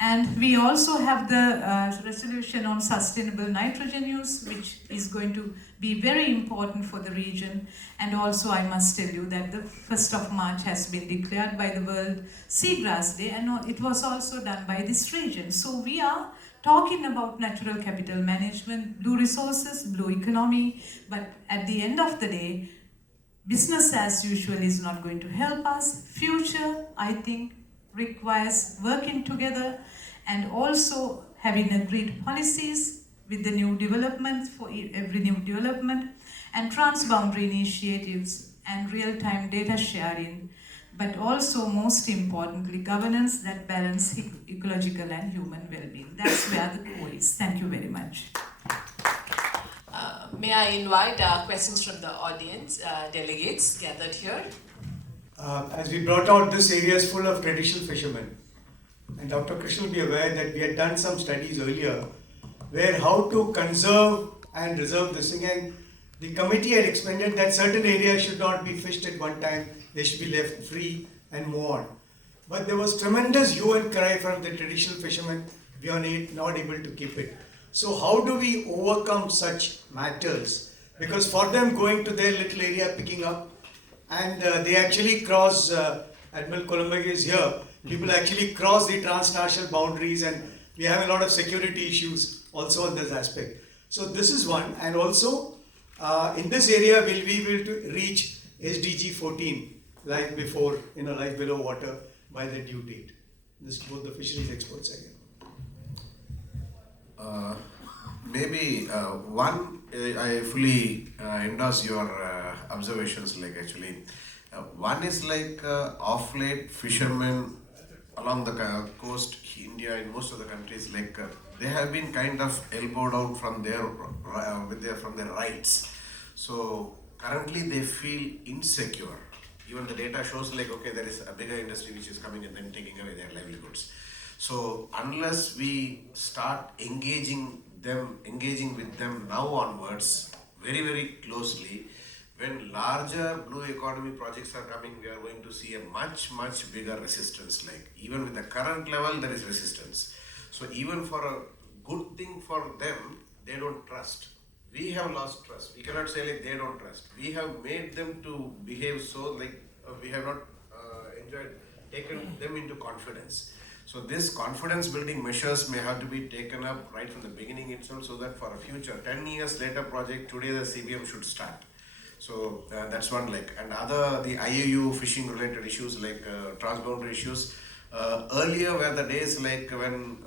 And we also have the resolution on sustainable nitrogen use, which is going to be very important for the region. And also, I must tell you that the 1st of March has been declared by the World Seagrass Day, and it was also done by this region. So we are talking about natural capital management, blue resources, blue economy, but at the end of the day, business as usual is not going to help us. Future, I think, requires working together and also having agreed policies with the new development for every new development, and transboundary initiatives and real-time data sharing, but also most importantly, governance that balance ecological and human well-being. That's where the core is. Thank you very much. May I invite questions from the audience, delegates gathered here? As we brought out, this area is full of traditional fishermen. And Dr. Krishnan will be aware that we had done some studies earlier where how to conserve and reserve this thing. And the committee had expended that certain areas should not be fished at one time, they should be left free and move on. But there was tremendous hue and cry from the traditional fishermen, we are not able to keep it. So how do we overcome such matters? Because for them, going to their little area, picking up, and they actually cross, Admiral Columbus is here, people actually cross the transnational boundaries, and we have a lot of security issues also on this aspect. So this is one, and also in this area will we be able to reach SDG 14, life before, life below water by the due date. This is both the fisheries experts again. Maybe one, I fully endorse your observations. One is off late fishermen along the coast, India, in most of the countries, they have been kind of elbowed out from their rights. So currently they feel insecure. Even the data shows okay, there is a bigger industry which is coming and then taking away their livelihoods. So unless we start engaging with them now onwards very, very closely, when larger blue economy projects are coming, we are going to see a much, much bigger resistance. Even with the current level, there is resistance. So even for a good thing for them, they don't trust. We have lost trust. We cannot say like they don't trust. We have made them to behave so like we have not taken them into confidence. So this confidence building measures may have to be taken up right from the beginning itself, so that for a future 10 years later project, today the CBM should start. So that's one leg. And the IUU fishing related issues like transboundary issues. Earlier were the days like when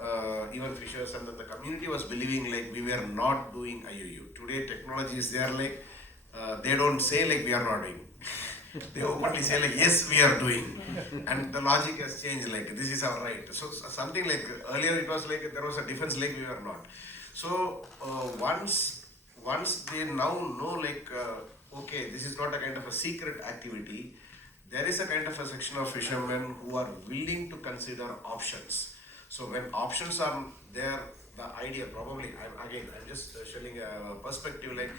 even fishers and the community was believing like we were not doing IUU. Today technology is there, like they don't say like we are not doing. They openly say like yes we are doing, and the logic has changed, like this is our right. So something like earlier it was like there was a defense like we were not. So once they now know like okay, this is not a kind of a secret activity, there is a kind of a section of fishermen who are willing to consider options. So when options are there, the idea probably, I'm just sharing a perspective like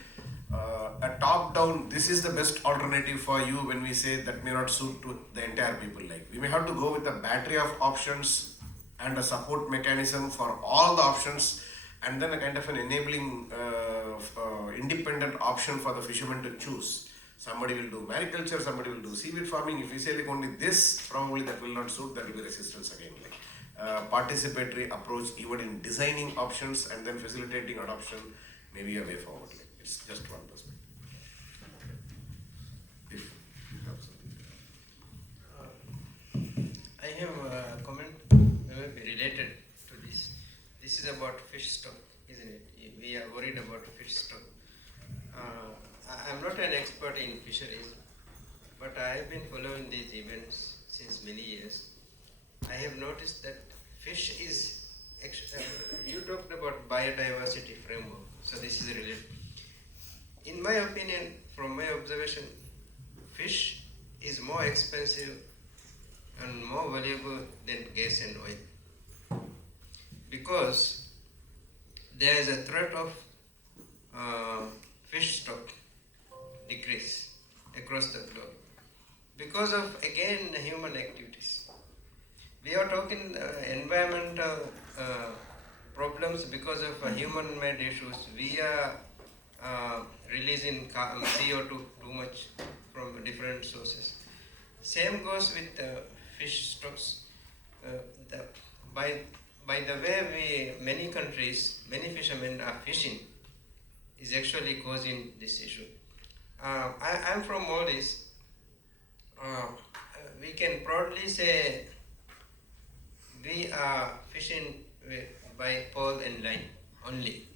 a top down, this is the best alternative for you when we say that may not suit to the entire people. Like we may have to go with a battery of options and a support mechanism for all the options, and then a kind of an enabling independent option for the fishermen to choose. Somebody will do mariculture, somebody will do seaweed farming. If we say like only this, probably that will not suit, that will be resistance again. Like participatory approach even in designing options and then facilitating adoption may be a way forward. Like, it's just one perspective. If you have something. I have a comment related to this. This is about fish stock, isn't it? We are worried about fish stock. I'm not an expert in fisheries, but I have been following these events since many years. I have noticed that fish is, you talked about biodiversity framework, so this is related. In my opinion, from my observation, fish is more expensive and more valuable than gas and oil, because there is a threat of fish stock decrease across the globe because of again human activities. We are talking environmental problems because of human-made issues. We are releasing CO2 too much from different sources. Same goes with fish stocks. By the way many countries, many fishermen are fishing is actually causing this issue. I'm from Maldives. We can proudly say we are fishing by pole and line only.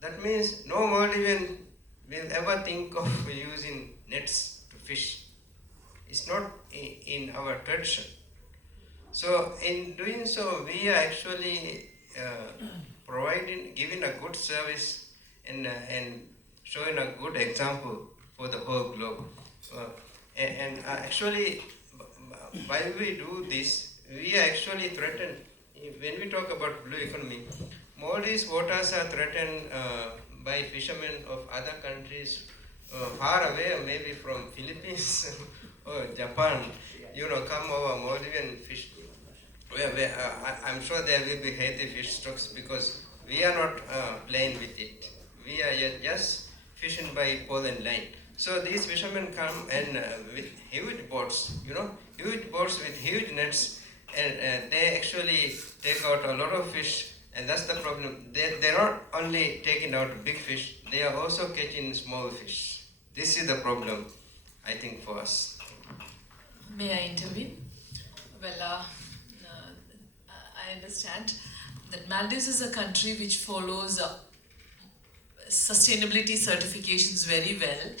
That means no Maldivian will ever think of using nets to fish. It's not in our tradition. So in doing so, we are actually giving a good service and showing a good example for the whole globe. Actually, while we do this, we actually threaten. When we talk about blue economy, Maldives waters are threatened by fishermen of other countries far away, maybe from Philippines or Japan. Come over Maldivian fish. I'm sure there will be healthy fish stocks because we are not playing with it. We are just fishing by pole and line. So these fishermen come and with huge boats, huge boats with huge nets, and they actually take out a lot of fish, and that's the problem. They're not only taking out big fish, they are also catching small fish. This is the problem, I think, for us. May I intervene? Well, I understand that Maldives is a country which follows sustainability certifications very well,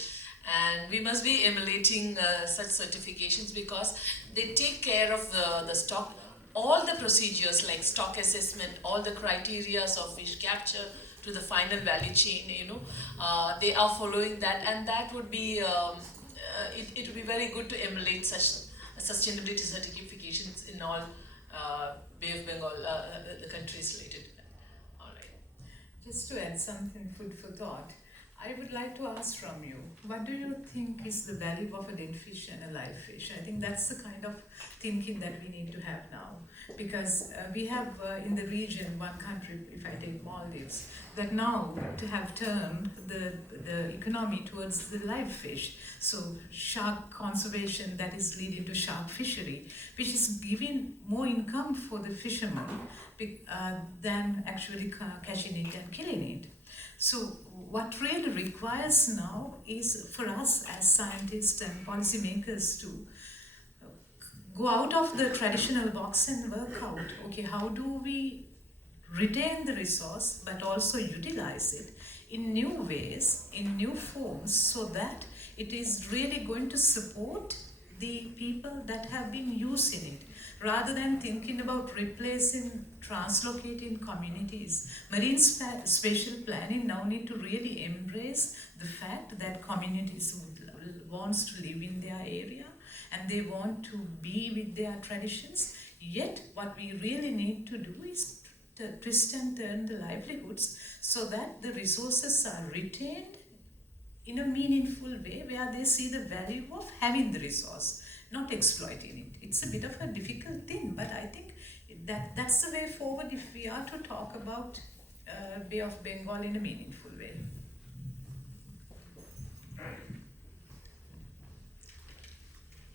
and we must be emulating such certifications because they take care of the stock, all the procedures like stock assessment, all the criteria of fish capture to the final value chain, they are following that, and that would be it would be very good to emulate such sustainability certifications in all Bay of Bengal, the countries related. All right. Just to add something, food for thought, I would like to ask from you, what do you think is the value of a dead fish and a live fish? I think that's the kind of thinking that we need to have now. Because we have in the region, one country, if I take Maldives, that now to have turned the economy towards the live fish. So shark conservation that is leading to shark fishery, which is giving more income for the fishermen than actually catching it and killing it. So what really requires now is for us as scientists and policymakers to go out of the traditional box and work out, okay, how do we retain the resource but also utilize it in new ways, in new forms, so that it is really going to support the people that have been using it, rather than thinking about replacing, translocating communities. Marine spatial planning now need to really embrace the fact that communities wants to live in their area and they want to be with their traditions. Yet what we really need to do is to twist and turn the livelihoods so that the resources are retained in a meaningful way where they see the value of having the resource, not exploiting it. It's a bit of a difficult thing, but I think that's the way forward if we are to talk about Bay of Bengal in a meaningful way.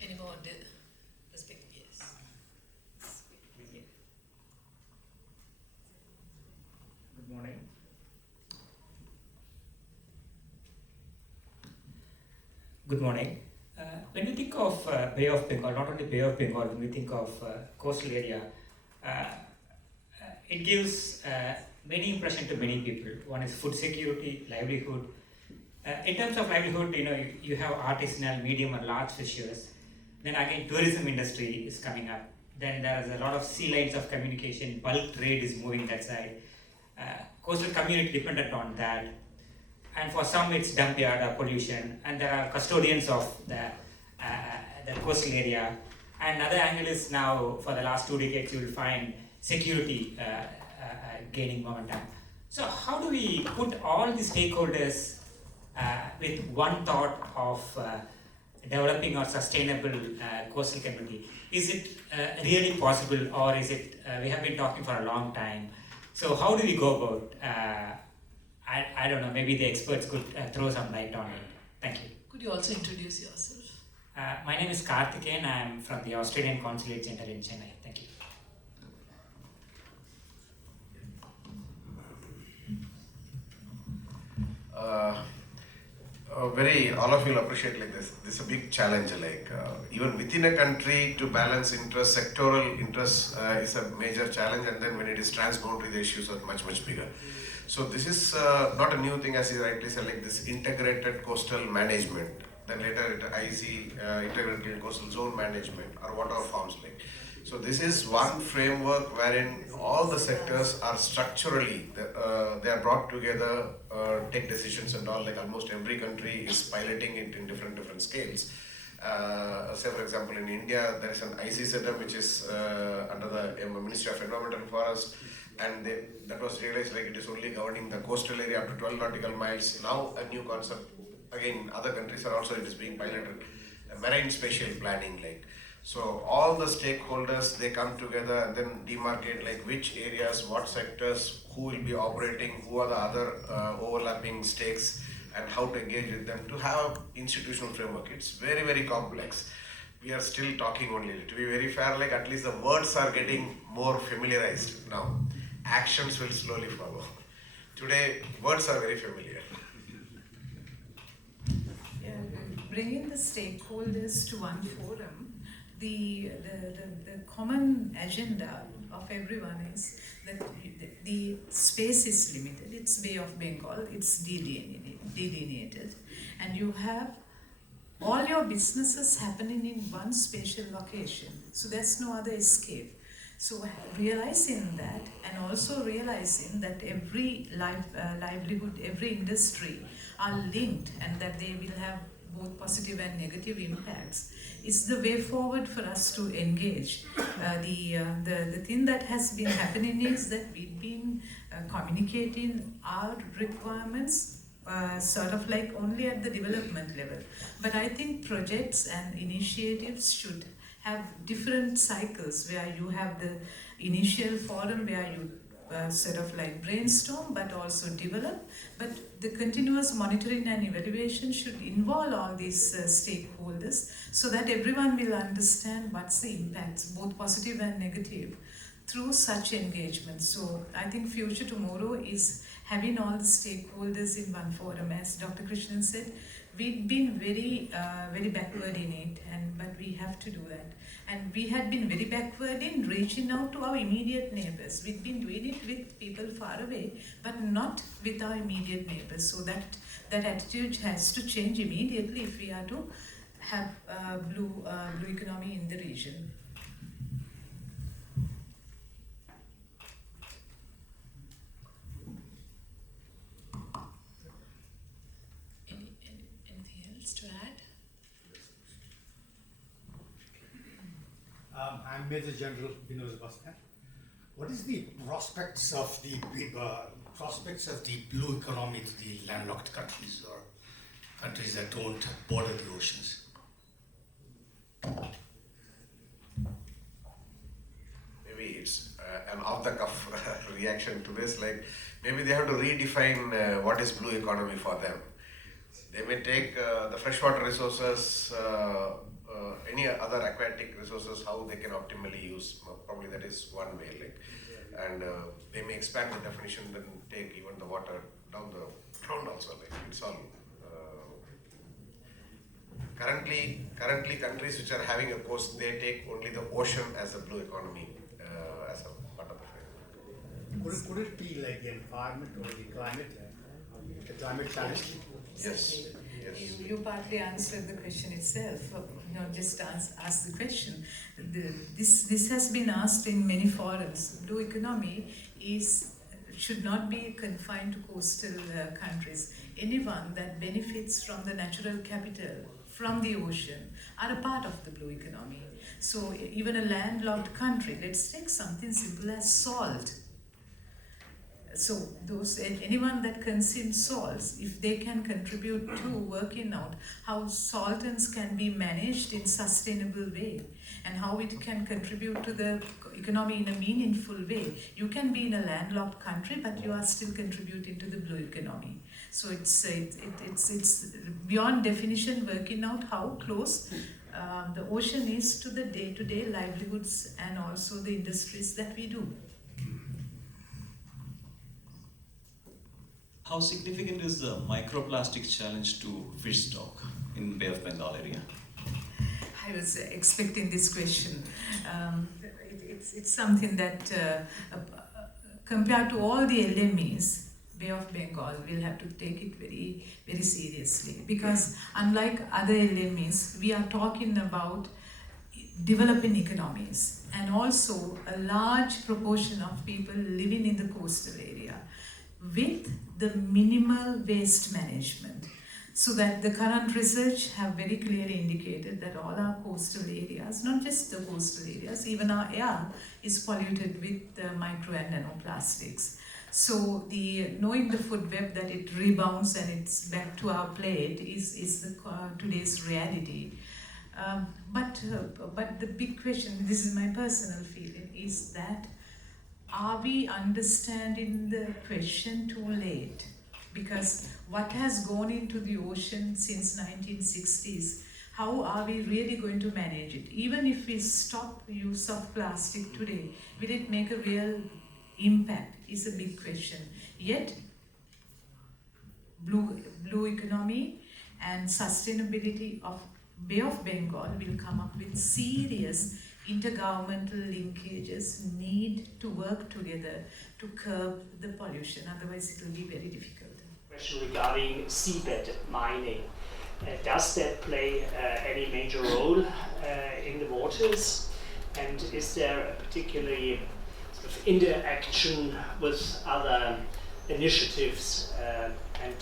Any more perspective? Yes. Good morning. Good morning. When we think of Bay of Bengal, not only Bay of Bengal, when we think of coastal area, it gives many impression to many people. One is food security, livelihood. In terms of livelihood, you have artisanal, medium and large fishers. Then again, tourism industry is coming up. Then there is a lot of sea lines of communication, bulk trade is moving that side. Coastal community dependent on that. And for some it's dump yard or pollution, and there are custodians of the coastal area. And another angle is now, for the last 2 decades, you will find security gaining momentum. So how do we put all the stakeholders with one thought of developing or sustainable coastal community? Is it really possible, or is it, we have been talking for a long time. So how do we go about, I don't know, maybe the experts could throw some light on it. Thank you. Could you also introduce yourself? My name is Karthikeyan. I am from the Australian Consulate General in Chennai. Thank you. All of you will appreciate like this. This is a big challenge. Even within a country, to balance interest, sectoral interests is a major challenge, and then when it is transboundary, the issues are much bigger. So this is not a new thing, as you rightly said, like this integrated coastal management. Then later IC, integrated coastal zone management, or whatever forms like. So this is one framework wherein all the sectors are structurally, they are brought together, take decisions and all. Like almost every country is piloting it in different scales. Say for example, in India there is an IC setup which is under the Ministry of Environment and Forest, and that was realized like it is only governing the coastal area up to 12 nautical miles. Now a new concept, again other countries are also, it is being piloted, marine spatial planning. Like, so all the stakeholders, they come together and then demarcate like which areas, what sectors, who will be operating, who are the other overlapping stakes, and how to engage with them to have institutional framework. It's very complex. We are still talking only. To be very fair, like at least the words are getting more familiarized now. Actions will slowly follow. Today, words are very familiar. Yeah, bringing the stakeholders to one forum, the common agenda of everyone is that the space is limited. It's Bay of Bengal, it's delineated, and you have all your businesses happening in one spatial location. So there's no other escape. So realizing that, and also realizing that every livelihood, every industry are linked, and that they will have both positive and negative impacts, is the way forward for us to engage. The thing that has been happening is that we've been communicating our requirements sort of like only at the development level. But I think projects and initiatives should have different cycles where you have the initial forum where you sort of like brainstorm but also develop. But the continuous monitoring and evaluation should involve all these stakeholders so that everyone will understand what's the impacts, both positive and negative, through such engagement. So I think Future Tomorrow is having all the stakeholders in one forum. As Dr. Krishnan said, we've been very backward in it, but we have to do that. And we had been very backward in reaching out to our immediate neighbors. We've been doing it with people far away, but not with our immediate neighbors. So that attitude has to change immediately if we are to have blue economy in the region. Anything else to add? I'm Major General Vinod Basner. What is the prospects of the blue economy to the landlocked countries or countries that don't border the oceans? Maybe it's an off-the-cuff reaction to this. Like maybe they have to redefine what is blue economy for them. They may take the freshwater resources, any other aquatic resources, how they can optimally use. Probably that is one way. Like, and they may expand the definition, then take even the water down the ground also. Like it's all. Currently, countries which are having a coast, they take only the ocean as a blue economy, as a part of the framework. Could it be like the environment or the climate challenge? Yes. Yes. You partly answered the question itself, just ask the question. This has been asked in many forums. Blue economy should not be confined to coastal countries. Anyone that benefits from the natural capital from the ocean are a part of the blue economy. So even a landlocked country, let's take something simple as salt. So anyone that consumes salts, if they can contribute to working out how saltons can be managed in sustainable way and how it can contribute to the economy in a meaningful way, you can be in a landlocked country, but you are still contributing to the blue economy. So it's beyond definition, working out how close the ocean is to the day-to-day livelihoods and also the industries that we do. How significant is the microplastics challenge to fish stock in Bay of Bengal area? I was expecting this question. It's something that compared to all the LMEs, Bay of Bengal will have to take it very, very seriously, because unlike other LMEs, we are talking about developing economies and also a large proportion of people living in the coastal area with the minimal waste management. So that the current research have very clearly indicated that all our coastal areas, not just the coastal areas, even our air is polluted with micro and nanoplastics. So knowing the food web that it rebounds and it's back to our plate is today's reality. But the big question, this is my personal feeling, is that are we understanding the question too late? Because what has gone into the ocean since 1960s, how are we really going to manage it? Even if we stop use of plastic today, will it make a real impact is a big question. Yet, blue economy and sustainability of Bay of Bengal will come up with serious intergovernmental linkages need to work together to curb the pollution, otherwise it will be very difficult. Question regarding seabed mining. Does that play any major role in the waters? And is there a particularly sort of interaction with other initiatives and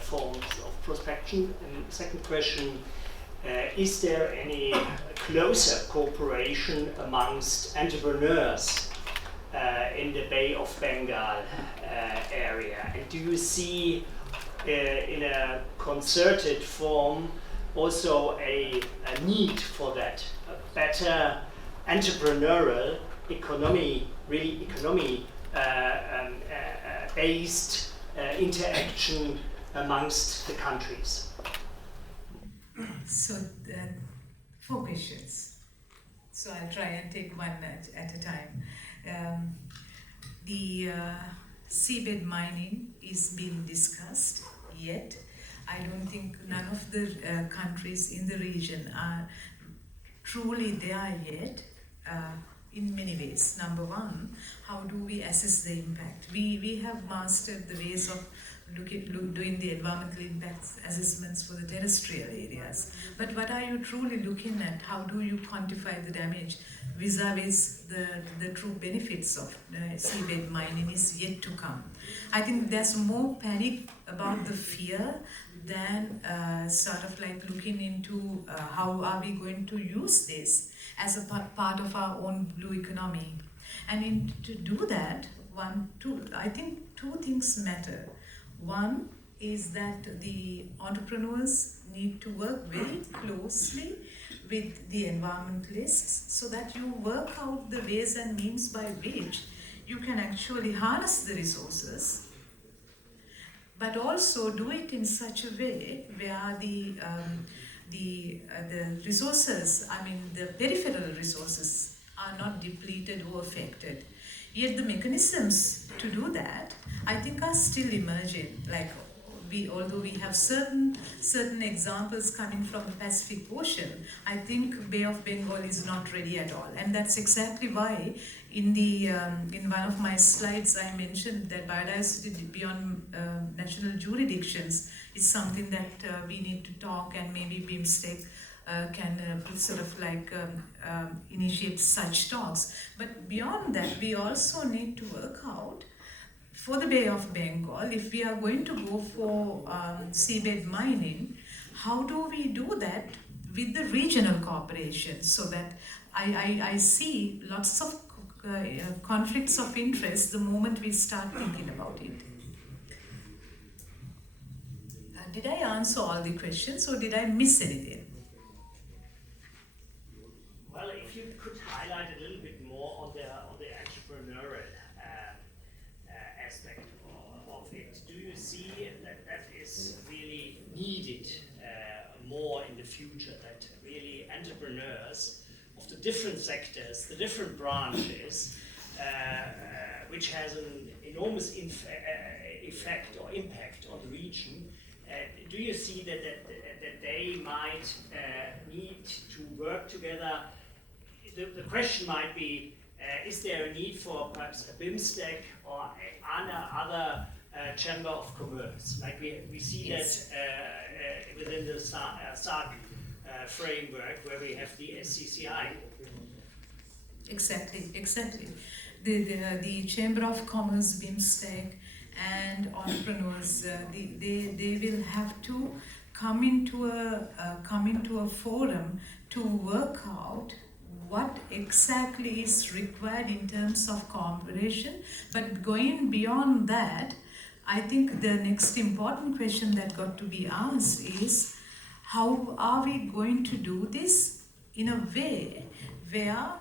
forms of prospection? And second question, is there any closer cooperation amongst entrepreneurs in the Bay of Bengal area? And do you see in a concerted form also a need for that, a better entrepreneurial economy, really economy based interaction amongst the countries. So, 4 questions. So I'll try and take one at a time. The seabed mining is being discussed yet. I don't think none of the countries in the region are truly there yet. In many ways. Number one, how do we assess the impact? We have mastered the ways of doing the environmental impact assessments for the terrestrial areas. But what are you truly looking at? How do you quantify the damage vis-a-vis the true benefits of seabed mining is yet to come. I think there's more panic about the fear than sort of like looking into how are we going to use this as a part of our own blue economy. And to do that, I think 2 things matter. One is that the entrepreneurs need to work very closely with the environmentalists so that you work out the ways and means by which you can actually harness the resources, but also do it in such a way where the resources, I mean the peripheral resources, are not depleted or affected. Yet the mechanisms to do that, I think, are still emerging. Like although we have certain examples coming from the Pacific Ocean, I think Bay of Bengal is not ready at all, and that's exactly why in one of my slides I mentioned that biodiversity beyond national jurisdictions is something that we need to talk, and maybe BIMSTEC can sort of like initiate such talks. But beyond that, we also need to work out for the Bay of Bengal, if we are going to go for seabed mining, how do we do that with the regional cooperation, so that I see lots of conflicts of interest the moment we start thinking about it. Did I answer all the questions, or did I miss anything? Well, if you could highlight a little bit more on the entrepreneurial aspect of it. Do you see that is really needed more in the future, that really entrepreneurs of the different sectors, the different branches, which has an enormous effect or impact on the region, do you see that they might need to work together? The question might be, is there a need for perhaps a BIMSTEC or other chamber of commerce? Like we see Yes. that within the SARC framework, where we have the SCCI. Exactly. The Chamber of Commerce, BIMSTEC, and entrepreneurs, they will have to come into a forum to work out what exactly is required in terms of cooperation. But going beyond that, I think the next important question that got to be asked is, how are we going to do this in a way where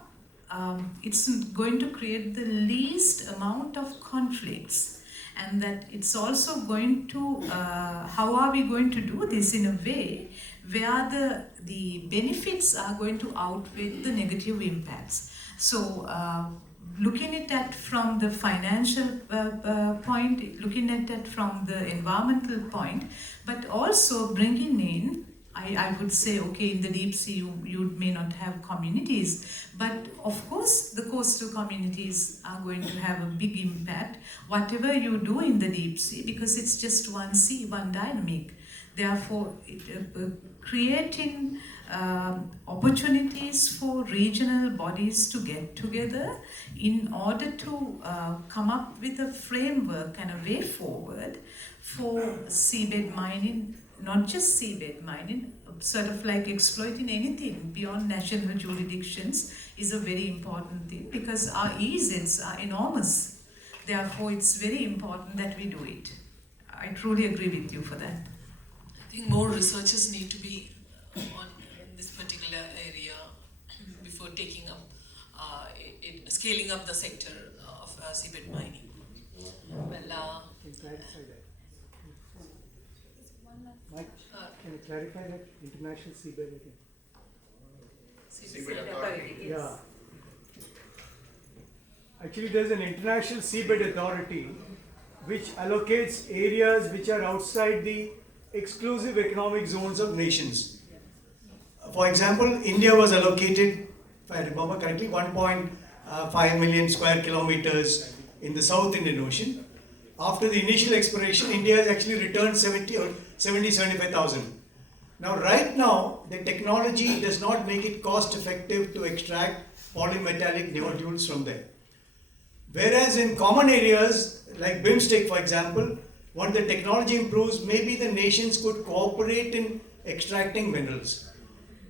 it's going to create the least amount of conflicts, and that it's also going to, how are we going to do this in a way where the benefits are going to outweigh the negative impacts. So looking at that from the financial point, looking at that from the environmental point, but also bringing in, I would say, okay, in the deep sea you may not have communities, but of course the coastal communities are going to have a big impact, whatever you do in the deep sea, because it's just one sea, one dynamic. Therefore, creating opportunities for regional bodies to get together in order to come up with a framework and a way forward for seabed mining, not just seabed mining, sort of like exploiting anything beyond national jurisdictions is a very important thing, because our EEZs are enormous. Therefore, it's very important that we do it. I truly agree with you for that. I think more researchers need to be on this particular area before taking up, scaling up the sector of seabed mining. Well, Mike, can you clarify that international seabed again? Seabed Authority. Yeah. Actually, there's an international seabed authority which allocates areas which are outside the exclusive economic zones of nations. For example, India was allocated, if I remember correctly, 1.5 million square kilometers in the South Indian Ocean. After the initial exploration, India has actually returned 75,000. Now, right now, the technology does not make it cost effective to extract polymetallic nodules from there. Whereas in common areas like BIMSTEC, for example, when the technology improves, maybe the nations could cooperate in extracting minerals.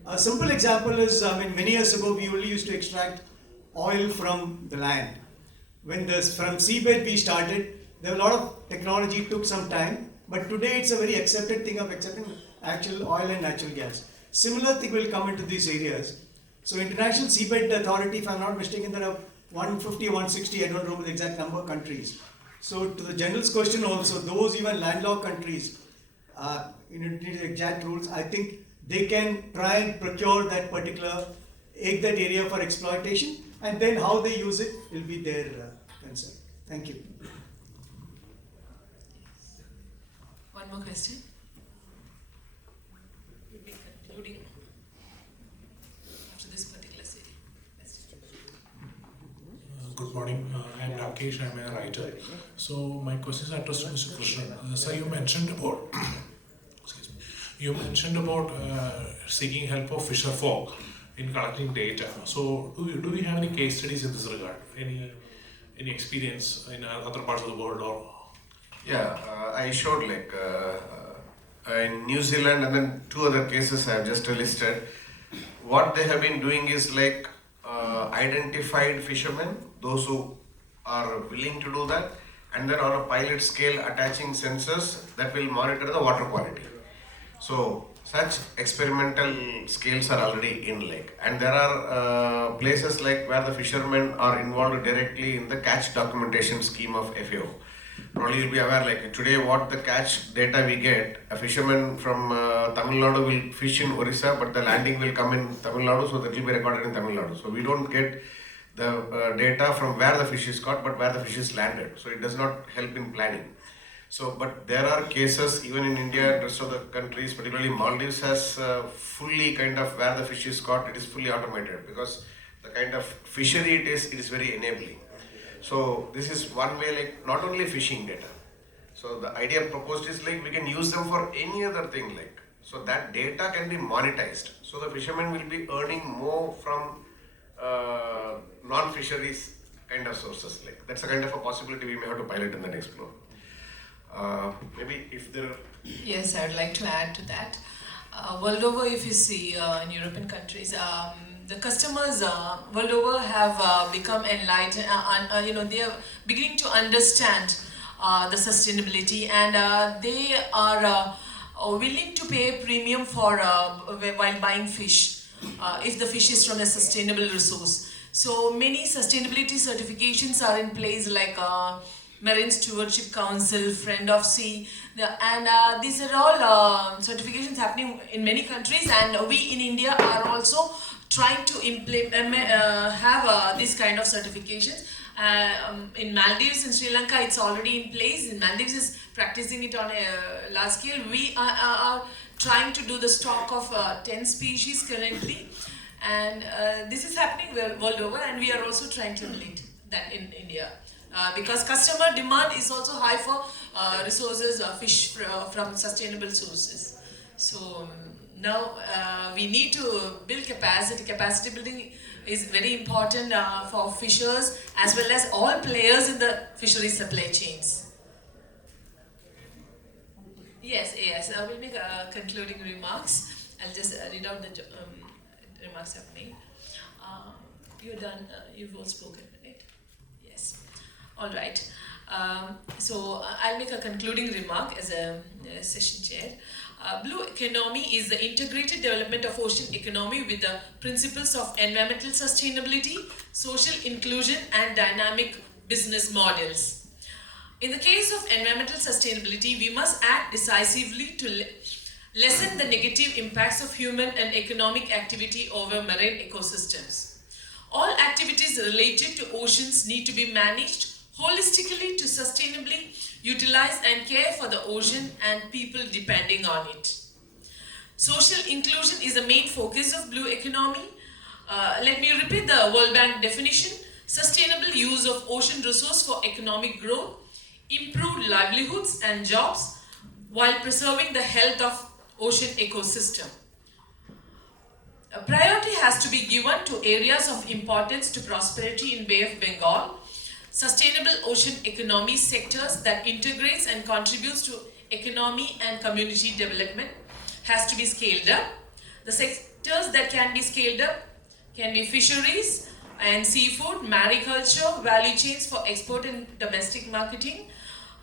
A simple example is, many years ago, we only used to extract oil from the land. When from seabed we started, there was a lot of technology, took some time, but today it's a very accepted thing of accepting actual oil and natural gas. Similar thing will come into these areas. So International Seabed Authority, if I'm not mistaken, there are 150 or 160, I don't remember the exact number, countries. So to the general's question also, those even landlocked countries, need exact rules. I think they can try and procure that particular, take that area for exploitation, and then how they use it will be their concern. Thank you. One more question. We'll be concluding after this particular series. Good morning. I'm Rakesh. I'm a writer. So my question is addressed to Mr. Krishnan. Sir, you mentioned about seeking help of fisher folk in collecting data. So do we have any case studies in this regard? Any experience in other parts of the world or? Yeah, I showed in New Zealand and then 2 other cases I have just listed. What they have been doing is identified fishermen, those who are willing to do that, and then on a pilot scale attaching sensors that will monitor the water quality. So such experimental scales are already in lake, and there are places where the fishermen are involved directly in the catch documentation scheme of FAO. Probably you'll be aware, today what the catch data we get, a fisherman from Tamil Nadu will fish in Orissa, but the landing will come in Tamil Nadu, so that will be recorded in Tamil Nadu. So we don't get the data from where the fish is caught, but where the fish is landed. So it does not help in planning. So, but there are cases even in India and rest of the countries, particularly Maldives has fully where the fish is caught, it is fully automated because the kind of fishery it is very enabling. So this is one way, not only fishing data. So the idea proposed is we can use them for any other thing, so that data can be monetized. So the fishermen will be earning more from non-fisheries kind of sources. That's a kind of a possibility we may have to pilot and then explore. Maybe if there are... Yes, I would like to add to that. World over, if you see in European countries, the customers world over have become enlightened, they are beginning to understand the sustainability, and they are willing to pay a premium for while buying fish, if the fish is from a sustainable resource. So many sustainability certifications are in place, Marine Stewardship Council, Friend of Sea, and these are all certifications happening in many countries, and we in India are also trying to implement have this kind of certifications. In Maldives and Sri Lanka, it's already in place. In Maldives is practicing it on a large scale. We are trying to do the stock of 10 species currently, and this is happening world over, and we are also trying to emulate that in India. Because customer demand is also high for resources, fish from sustainable sources. So now we need to build capacity. Capacity building is very important for fishers as well as all players in the fishery supply chains. Yes, I will make concluding remarks. I'll just read out the remarks I've made. You're done, you've all spoken, right? Yes. All right. So I'll make a concluding remark as a session chair. Blue economy is the integrated development of ocean economy with the principles of environmental sustainability, social inclusion, and dynamic business models. In the case of environmental sustainability, we must act decisively to lessen the negative impacts of human and economic activity over marine ecosystems. All activities related to oceans need to be managed holistically to sustainably utilize and care for the ocean and people depending on it. Social inclusion is the main focus of blue economy. Let me repeat the World Bank definition. Sustainable use of ocean resource for economic growth, improved livelihoods and jobs while preserving the health of ocean ecosystem. A priority has to be given to areas of importance to prosperity in Bay of Bengal. Sustainable ocean economy sectors that integrates and contributes to economy and community development has to be scaled up. The sectors that can be scaled up can be fisheries and seafood, mariculture, value chains for export and domestic marketing,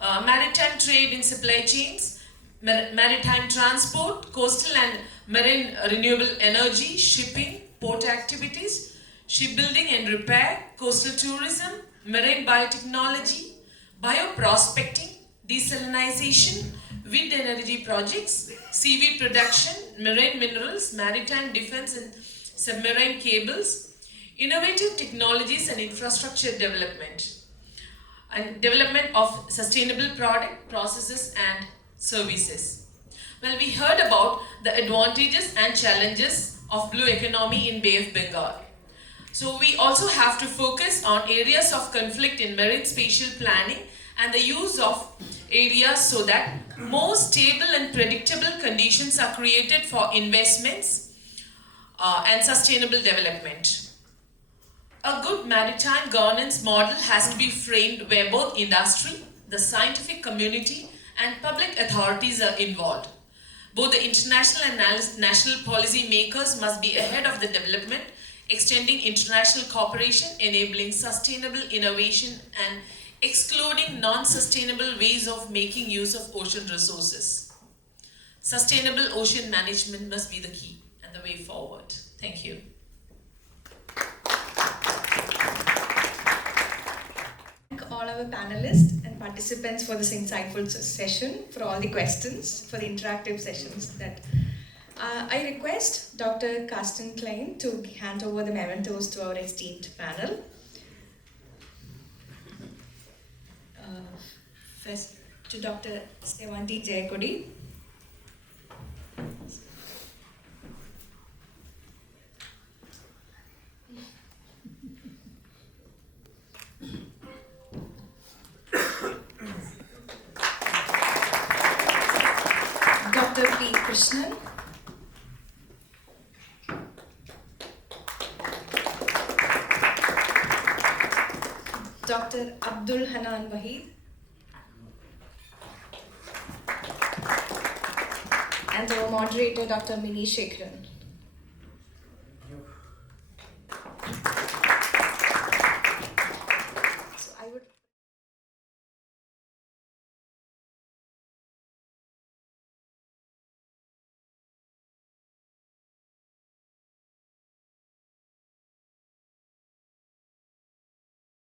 maritime trade in supply chains, maritime transport, coastal and marine renewable energy, shipping, port activities, shipbuilding and repair, coastal tourism, marine biotechnology, bioprospecting, desalinization, wind energy projects, seaweed production, marine minerals, maritime defense and submarine cables, innovative technologies and infrastructure development, and development of sustainable product, processes and services. Well, we heard about the advantages and challenges of blue economy in Bay of Bengal. So we also have to focus on areas of conflict in marine spatial planning and the use of areas so that more stable and predictable conditions are created for investments and sustainable development. A good maritime governance model has to be framed where both industry, the scientific community and public authorities are involved. Both the international and national policy makers must be ahead of the development, extending international cooperation, enabling sustainable innovation and excluding non-sustainable ways of making use of ocean resources. Sustainable ocean management must be the key and the way forward. Thank you. Thank all our panelists and participants for this insightful session, for all the questions, for the interactive sessions that I request Dr. Carsten Klein to hand over the mementos to our esteemed panel. First to Dr. Sevanti Jayakodi. Dr. P. Krishnan. Dr. Abdul Hanan Wahid. And our moderator, Dr. Mini Shekran.